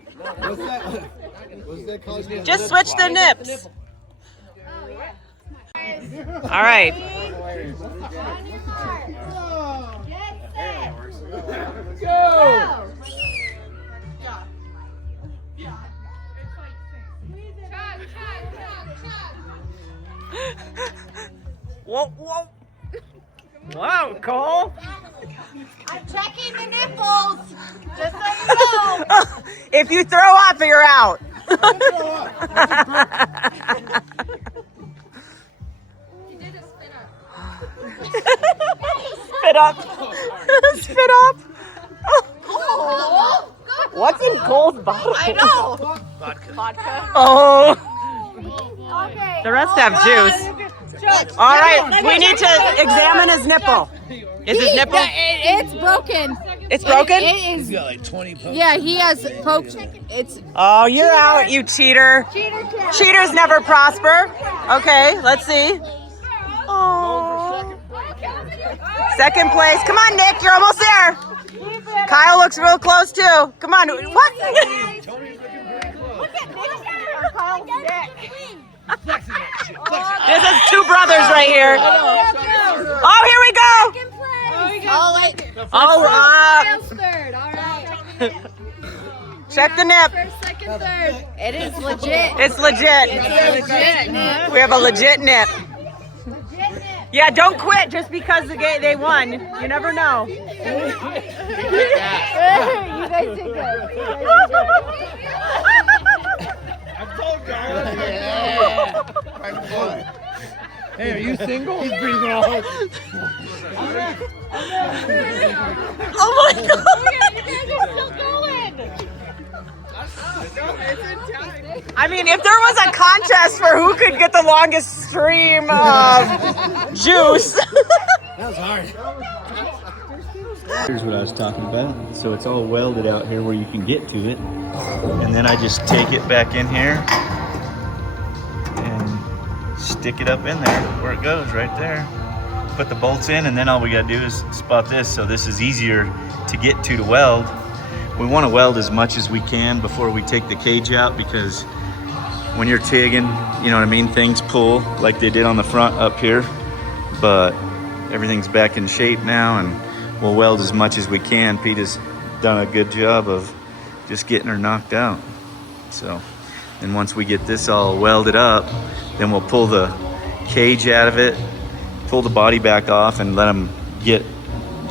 What's that called? Just switch the nips. All right. Go! Whoa, whoa. Whoa, Cole. I'm checking the nipples, just so you know. If you throw up, you're out. Spit up. Spit up. Oh, What's in Cole's bottle? I know. Vodka. Oh. Okay. The rest have juice. All right, we need to examine his nipple. Is his nipple? It's broken. It's broken? It He's is. got like 20 pokes. Yeah, he has poked. It's Oh, you're out, you cheater. Cheaters never prosper. Okay, let's see. Oh. Second place. Come on, Nick, you're almost there. Kyle looks real close too. Come on. What? Tony's looking pretty close. This is two brothers right here. Oh, here we go. Oh, third. All right. check the nip. First, second, third. It is legit. It's legit. Legit. We have a legit nip. Yeah, don't quit just because they won. You never know. You guys did good. Hey, are you single? He's breathing all. Oh my God. I mean, if there was a contest for who could get the longest stream of juice. That was hard. Here's what I was talking about. So it's all welded out here where you can get to it. And then I just take it back in here and stick it up in there where it goes, right there. Put the bolts in, and then all we gotta do is spot this. So this is easier to get to weld. We want to weld as much as we can before we take the cage out, because when you're TIGging, you know what I mean, things pull like they did on the front up here, but everything's back in shape now, and we'll weld as much as we can. Pete has done a good job of just getting her knocked out. So, and once we get this all welded up, then we'll pull the cage out of it, pull the body back off, and let them get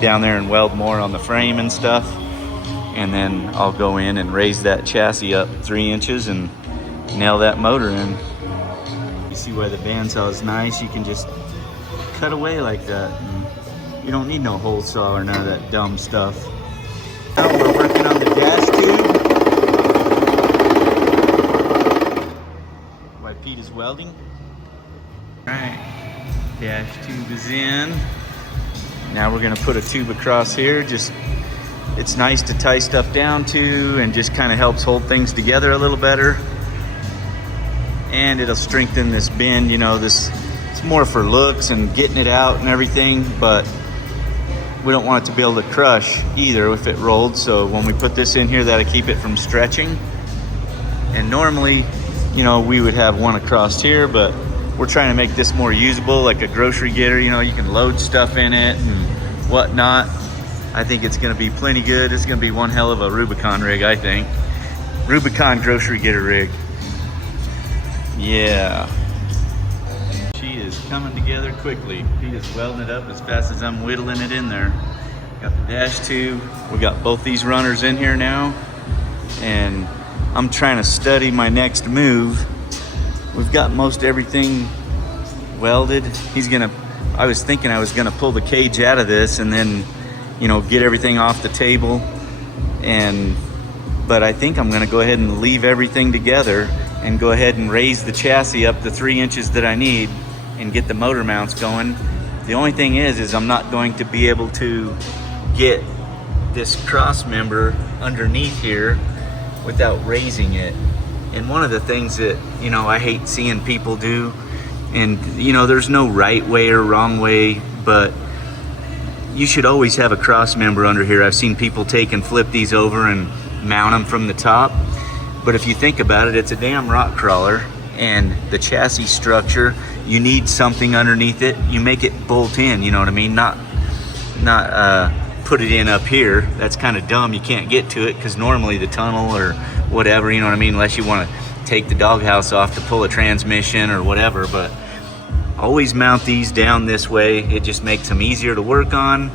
down there and weld more on the frame and stuff. And then I'll go in and raise that chassis up 3 inches and nail that motor in. You see why the bandsaw is nice? You can just cut away like that. And you don't need no hole saw or none of that dumb stuff. Now we're working on the dash tube. While Pete is welding. All right, dash tube is in. Now we're gonna put a tube across here. It's nice to tie stuff down to, and just kind of helps hold things together a little better. And it'll strengthen this bend, you know, it's more for looks and getting it out and everything, but we don't want it to be able to crush either if it rolled. So when we put this in here, that'll keep it from stretching. And normally, you know, we would have one across here, but we're trying to make this more usable, like a grocery getter. You know, you can load stuff in it and whatnot. I think it's gonna be plenty good. It's gonna be one hell of a Rubicon rig, I think. Rubicon grocery getter rig. Yeah. She is coming together quickly. Pete is welding it up as fast as I'm whittling it in there. Got the dash tube. We got both these runners in here now. And I'm trying to study my next move. We've got most everything welded. I was thinking I was gonna pull the cage out of this and then, you know, get everything off the table, but I think I'm gonna go ahead and leave everything together and go ahead and raise the chassis up the 3 inches that I need and get the motor mounts going. The only thing is I'm not going to be able to get this cross member underneath here without raising it. And one of the things that, you know, I hate seeing people do, and you know, there's no right way or wrong way, but you should always have a cross member under here. I've seen people take and flip these over and mount them from the top. But if you think about it, it's a damn rock crawler, and the chassis structure, you need something underneath it. You make it bolt in, you know what I mean? Not put it in up here. That's kind of dumb. You can't get to it because normally the tunnel or whatever, you know what I mean? Unless you want to take the doghouse off to pull a transmission or whatever, but always mount these down this way. It just makes them easier to work on,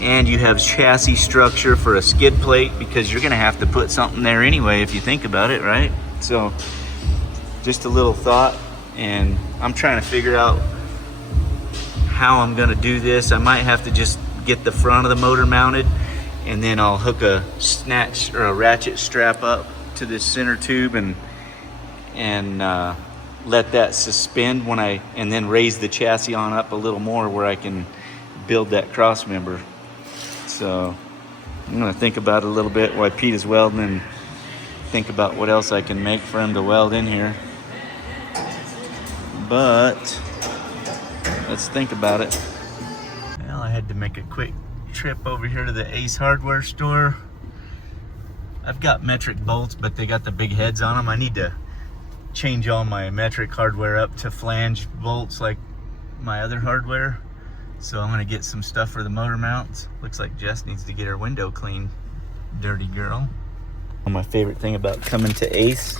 and you have chassis structure for a skid plate because you're gonna have to put something there anyway if you think about it, right? So just a little thought, and I'm trying to figure out how I'm gonna do this. I might have to just get the front of the motor mounted, and then I'll hook a snatch or a ratchet strap up to this center tube and let that suspend and then raise the chassis on up a little more where I can build that cross member. So I'm gonna think about it a little bit while Pete is welding and think about what else I can make for him to weld in here. But let's think about it. Well, I had to make a quick trip over here to the Ace hardware store. I've got metric bolts, but they got the big heads on them. I need to change all my metric hardware up to flange bolts like my other hardware. So I'm gonna get some stuff for the motor mounts. Looks like Jess needs to get her window cleaned, dirty girl. My favorite thing about coming to Ace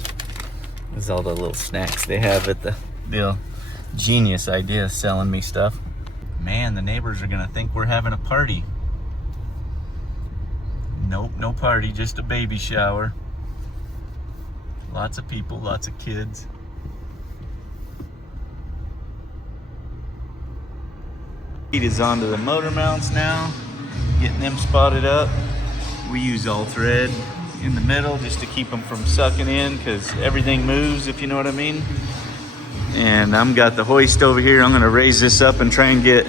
is all the little snacks they have at the deal. Genius idea of selling me stuff. Man, the neighbors are gonna think we're having a party. Nope, no party, just a baby shower. Lots of people, lots of kids. Pete is onto the motor mounts now, getting them spotted up. We use all thread in the middle just to keep them from sucking in, because everything moves, if you know what I mean. And I'm got the hoist over here. I'm gonna raise this up and try and get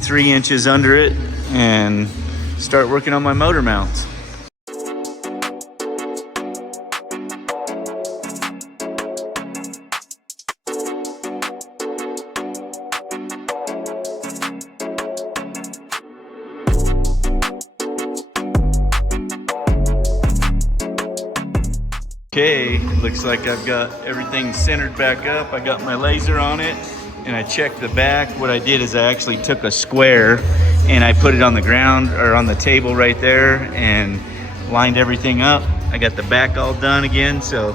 3 inches under it and start working on my motor mounts. Okay, looks like I've got everything centered back up. I got my laser on it and I checked the back. What I did is I actually took a square and I put it on the ground or on the table right there and lined everything up. I got the back all done again, so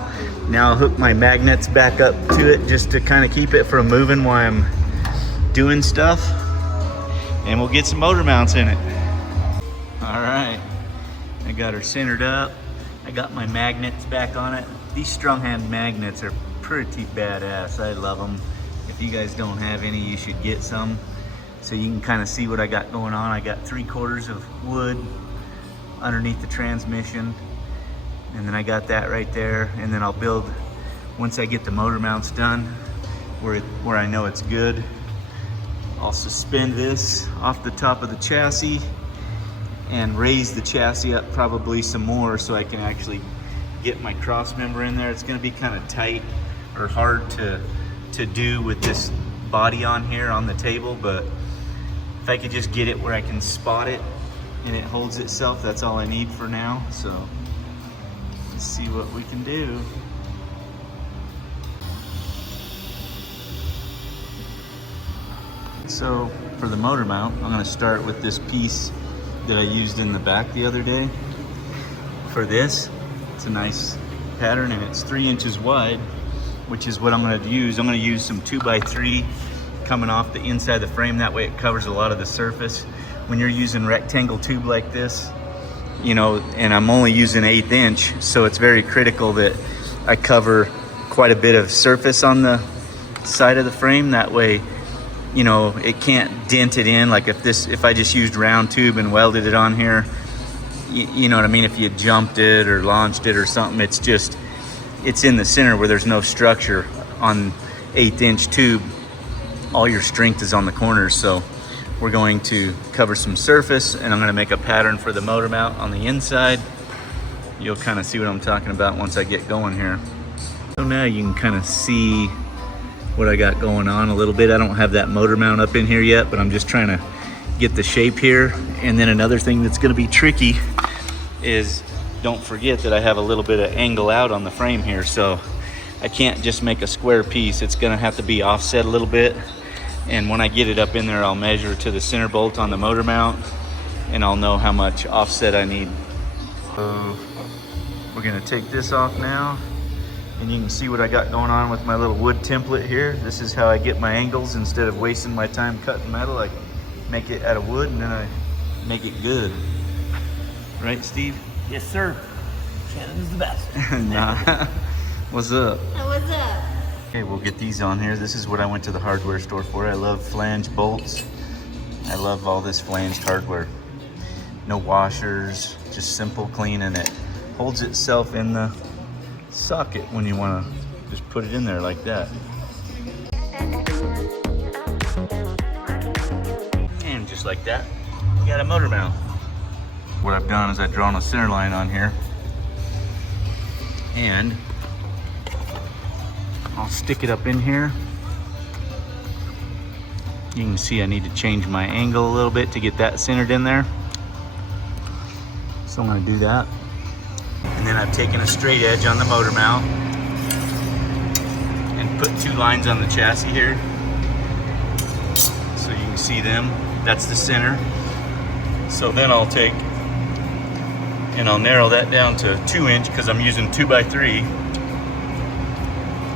now I'll hook my magnets back up to it just to kind of keep it from moving while I'm doing stuff, and we'll get some motor mounts in it. All right, I got her centered up. I got my magnets back on it. These strong hand magnets are pretty badass. I love them. If you guys don't have any, you should get some so you can kind of see what I got going on. I got 3/4 of wood underneath the transmission, and then I got that right there. And then I'll build, once I get the motor mounts done, where I know it's good, I'll suspend this off the top of the chassis and raise the chassis up probably some more so I can actually get my cross member in there. It's gonna be kind of tight or hard to do with this body on here on the table, but if I could just get it where I can spot it and it holds itself, that's all I need for now. So let's see what we can do. So for the motor mount, I'm gonna start with this piece that I used in the back the other day. For this, it's a nice pattern and it's 3 inches wide, which is what I'm gonna use. I'm gonna use some 2x3 coming off the inside of the frame. That way it covers a lot of the surface. When you're using rectangle tube like this, you know, and I'm only using 1/8 inch, so it's very critical that I cover quite a bit of surface on the side of the frame. That way, you know, it can't dent it in. Like if I just used round tube and welded it on here, you know what I mean? If you jumped it or launched it or something, it's in the center where there's no structure. On 1/8 inch tube, all your strength is on the corners. So we're going to cover some surface and I'm gonna make a pattern for the motor mount on the inside. You'll kind of see what I'm talking about once I get going here. So now you can kind of see what I got going on a little bit. I don't have that motor mount up in here yet, but I'm just trying to get the shape here. And then another thing that's gonna be tricky is, don't forget that I have a little bit of angle out on the frame here, so I can't just make a square piece. It's gonna have to be offset a little bit. And when I get it up in there, I'll measure to the center bolt on the motor mount and I'll know how much offset I need. So we're gonna take this off now. And you can see what I got going on with my little wood template here. This is how I get my angles. Instead of wasting my time cutting metal, I make it out of wood and then I make it good. Right, Steve? Yes, sir. Shannon's the best. Nah. What's up? What's up? Okay, we'll get these on here. This is what I went to the hardware store for. I love flange bolts. I love all this flanged hardware. No washers, just simple, clean, and it holds itself in the socket when you want to just put it in there like that. And just like that, you got a motor mount. what I've done is I've drawn a center line on here, and I'll stick it up in here. You can see I need to change my angle a little bit to get that centered in there. So I'm gonna do that. And then I've taken a straight edge on the motor mount and put 2 lines on the chassis here. So you can see them, that's the center. So then I'll take and I'll narrow that down to 2" because I'm using 2x3.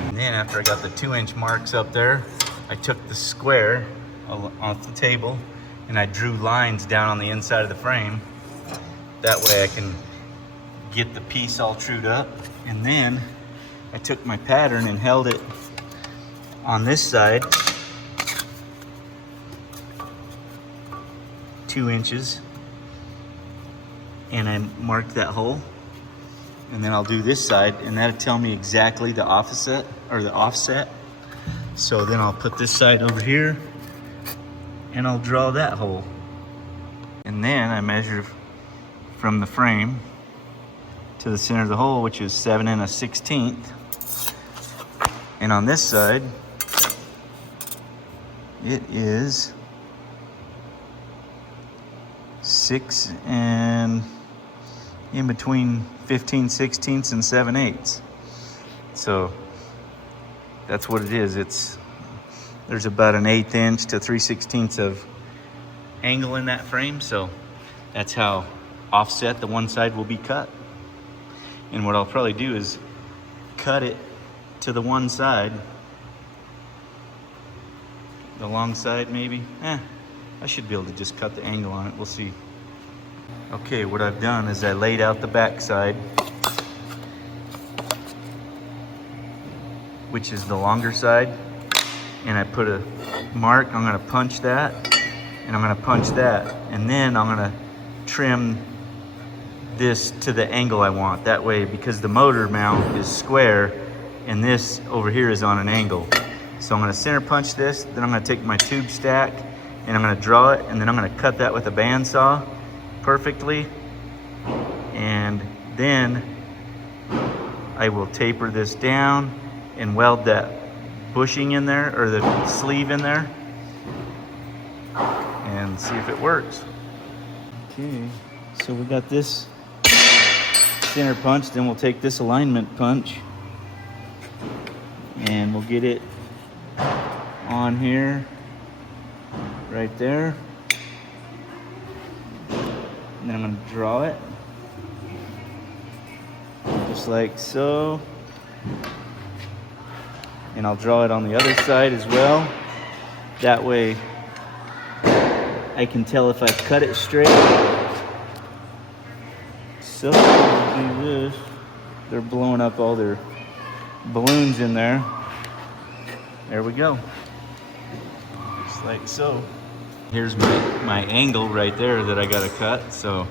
And then after I got the 2" marks up there, I took the square off the table and I drew lines down on the inside of the frame. That way I can get the piece all trued up. And then I took my pattern and held it on this side 2 inches, and I marked that hole. And then I'll do this side, and that'll tell me exactly the offset or the offset. So then I'll put this side over here and I'll draw that hole. And then I measure from the frame to the center of the hole, which is 7 1/16. And on this side, it is 6 and in between 15/16 and 7/8. So that's what it is. There's about an 1/8 inch to 3/16 of angle in that frame. So that's how offset the one side will be cut. And what I'll probably do is cut it to the one side, the long side maybe. I should be able to just cut the angle on it. We'll see. Okay, what I've done is I laid out the back side, which is the longer side, and I put a mark. I'm gonna punch that, and I'm gonna punch that, and then I'm gonna trim this to the angle I want. That way, because the motor mount is square, and this over here is on an angle. So I'm gonna center punch this, then I'm gonna take my tube stack, and I'm gonna draw it, and then I'm gonna cut that with a bandsaw perfectly, and then I will taper this down and weld that bushing in there, or the sleeve in there, and see if it works. Okay, so we got this center punch, then we'll take this alignment punch and we'll get it on here, right there. And then I'm gonna draw it, just like so. And I'll draw it on the other side as well. That way I can tell if I cut it straight. So I'll do this. They're blowing up all their balloons in there. There we go. Just like so. Here's my angle right there that I gotta cut. So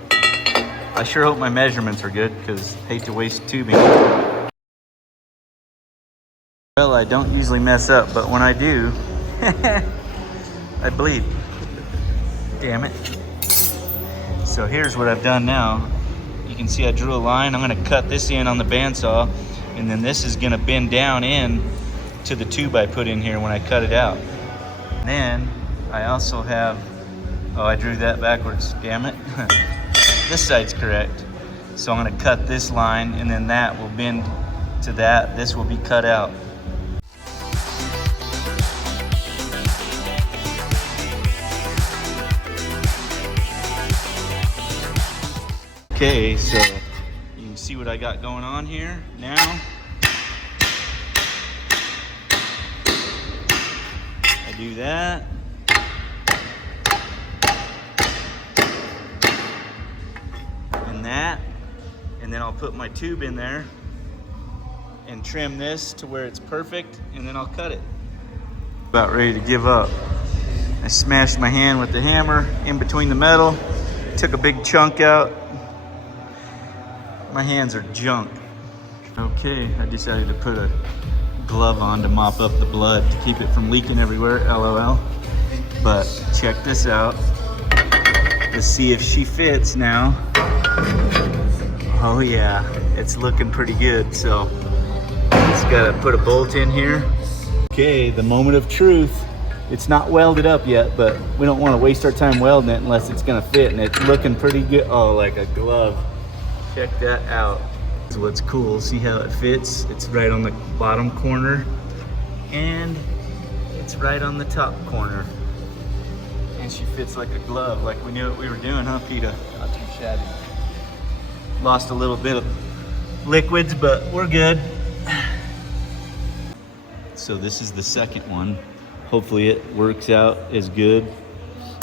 I sure hope my measurements are good, because I hate to waste tubing. Well, I don't usually mess up, but when I do, I bleed. Damn it. So here's what I've done now. You can see I drew a line. I'm gonna cut this in on the bandsaw, and then this is gonna bend down in to the tube I put in here when I cut it out. And then I also have, oh, I drew that backwards, damn it. This side's correct. So I'm gonna cut this line, and then that will bend to that. This will be cut out. Okay, so you can see what I got going on here now. I do that. And that. And then I'll put my tube in there and trim this to where it's perfect, and then I'll cut it. About ready to give up. I smashed my hand with the hammer in between the metal, took a big chunk out. My hands are junk. Okay, I decided to put a glove on to mop up the blood to keep it from leaking everywhere, LOL. But check this out. Let's see if she fits now. Oh yeah, it's looking pretty good. So just gotta put a bolt in here. Okay, the moment of truth. It's not welded up yet, but we don't want to waste our time welding it unless it's gonna fit, and it's looking pretty good. Oh, like a glove. Check that out. That's what's cool. See how it fits? It's right on the bottom corner, and it's right on the top corner. And she fits like a glove, like we knew what we were doing, huh, Peta? Not too shabby. Lost a little bit of liquids, but we're good. So this is the second one. Hopefully it works out as good.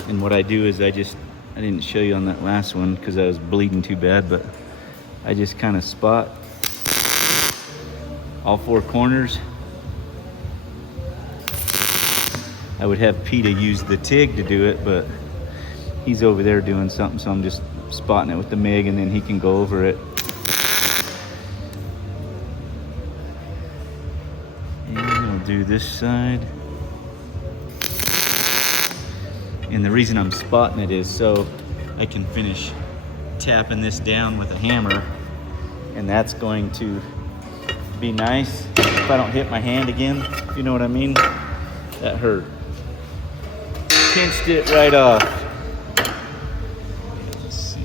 And what I do is I didn't show you on that last one because I was bleeding too bad, but I just kind of spot all four corners. I would have Peta use the TIG to do it, but he's over there doing something, so I'm just spotting it with the MIG, and then he can go over it. And we'll do this side. And the reason I'm spotting it is so I can finish tapping this down with a hammer, and that's going to be nice if I don't hit my hand again, if you know what I mean. That hurt. Pinched it right off. Let's see.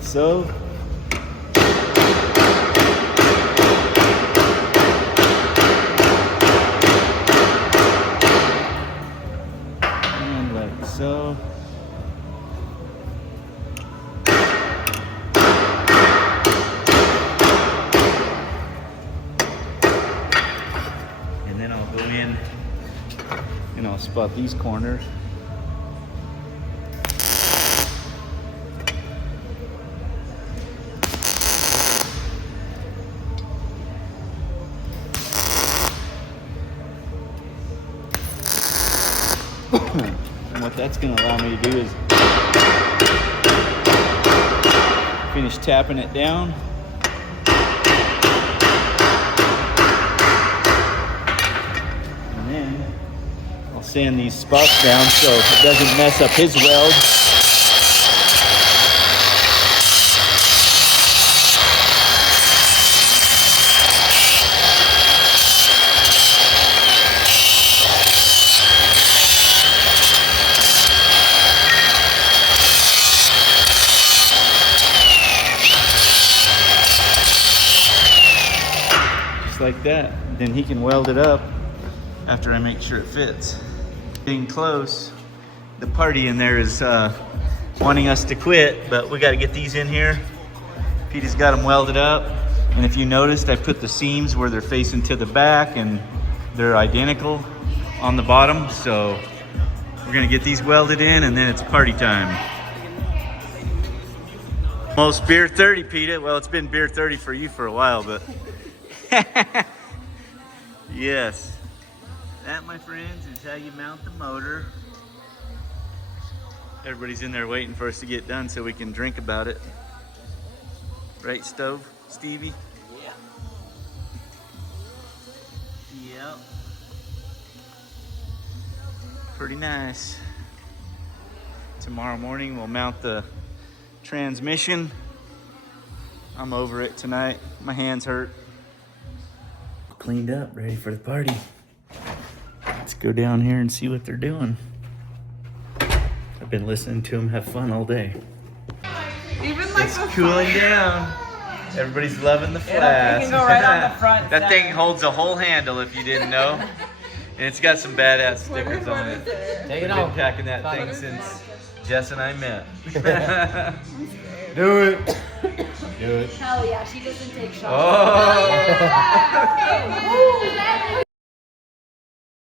So, and like so. And then I'll go in and I'll spot these corners. And what that's going to allow me to do is finish tapping it down. And then I'll sand these spots down so it doesn't mess up his weld. Like that, then he can weld it up after I make sure it fits. Getting close. The party in there is wanting us to quit, but we got to get these in here. Peta's got them welded up, and if you noticed, I put the seams where they're facing to the back, and they're identical on the bottom. So we're gonna get these welded in, and then it's party time. Almost beer 30, Peta. Well, it's been beer 30 for you for a while, but. Yes, that, my friends, is how you mount the motor. Everybody's in there waiting for us to get done so we can drink about it. Right, Stevie? Yeah. Yep. Pretty nice. Tomorrow morning we'll mount the transmission. I'm over it tonight. My hands hurt. Cleaned up, ready for the party. Let's go down here and see what they're doing. I've been listening to them have fun all day. Even like it's cooling down. Everybody's loving the flask. Yeah, you can go right on the front. That thing holds a whole handle if you didn't know. And it's got some badass stickers on it. We've been packing that thing since Jess and I met. Do it. Do it. Hell yeah, she doesn't take shots. Oh. Yeah.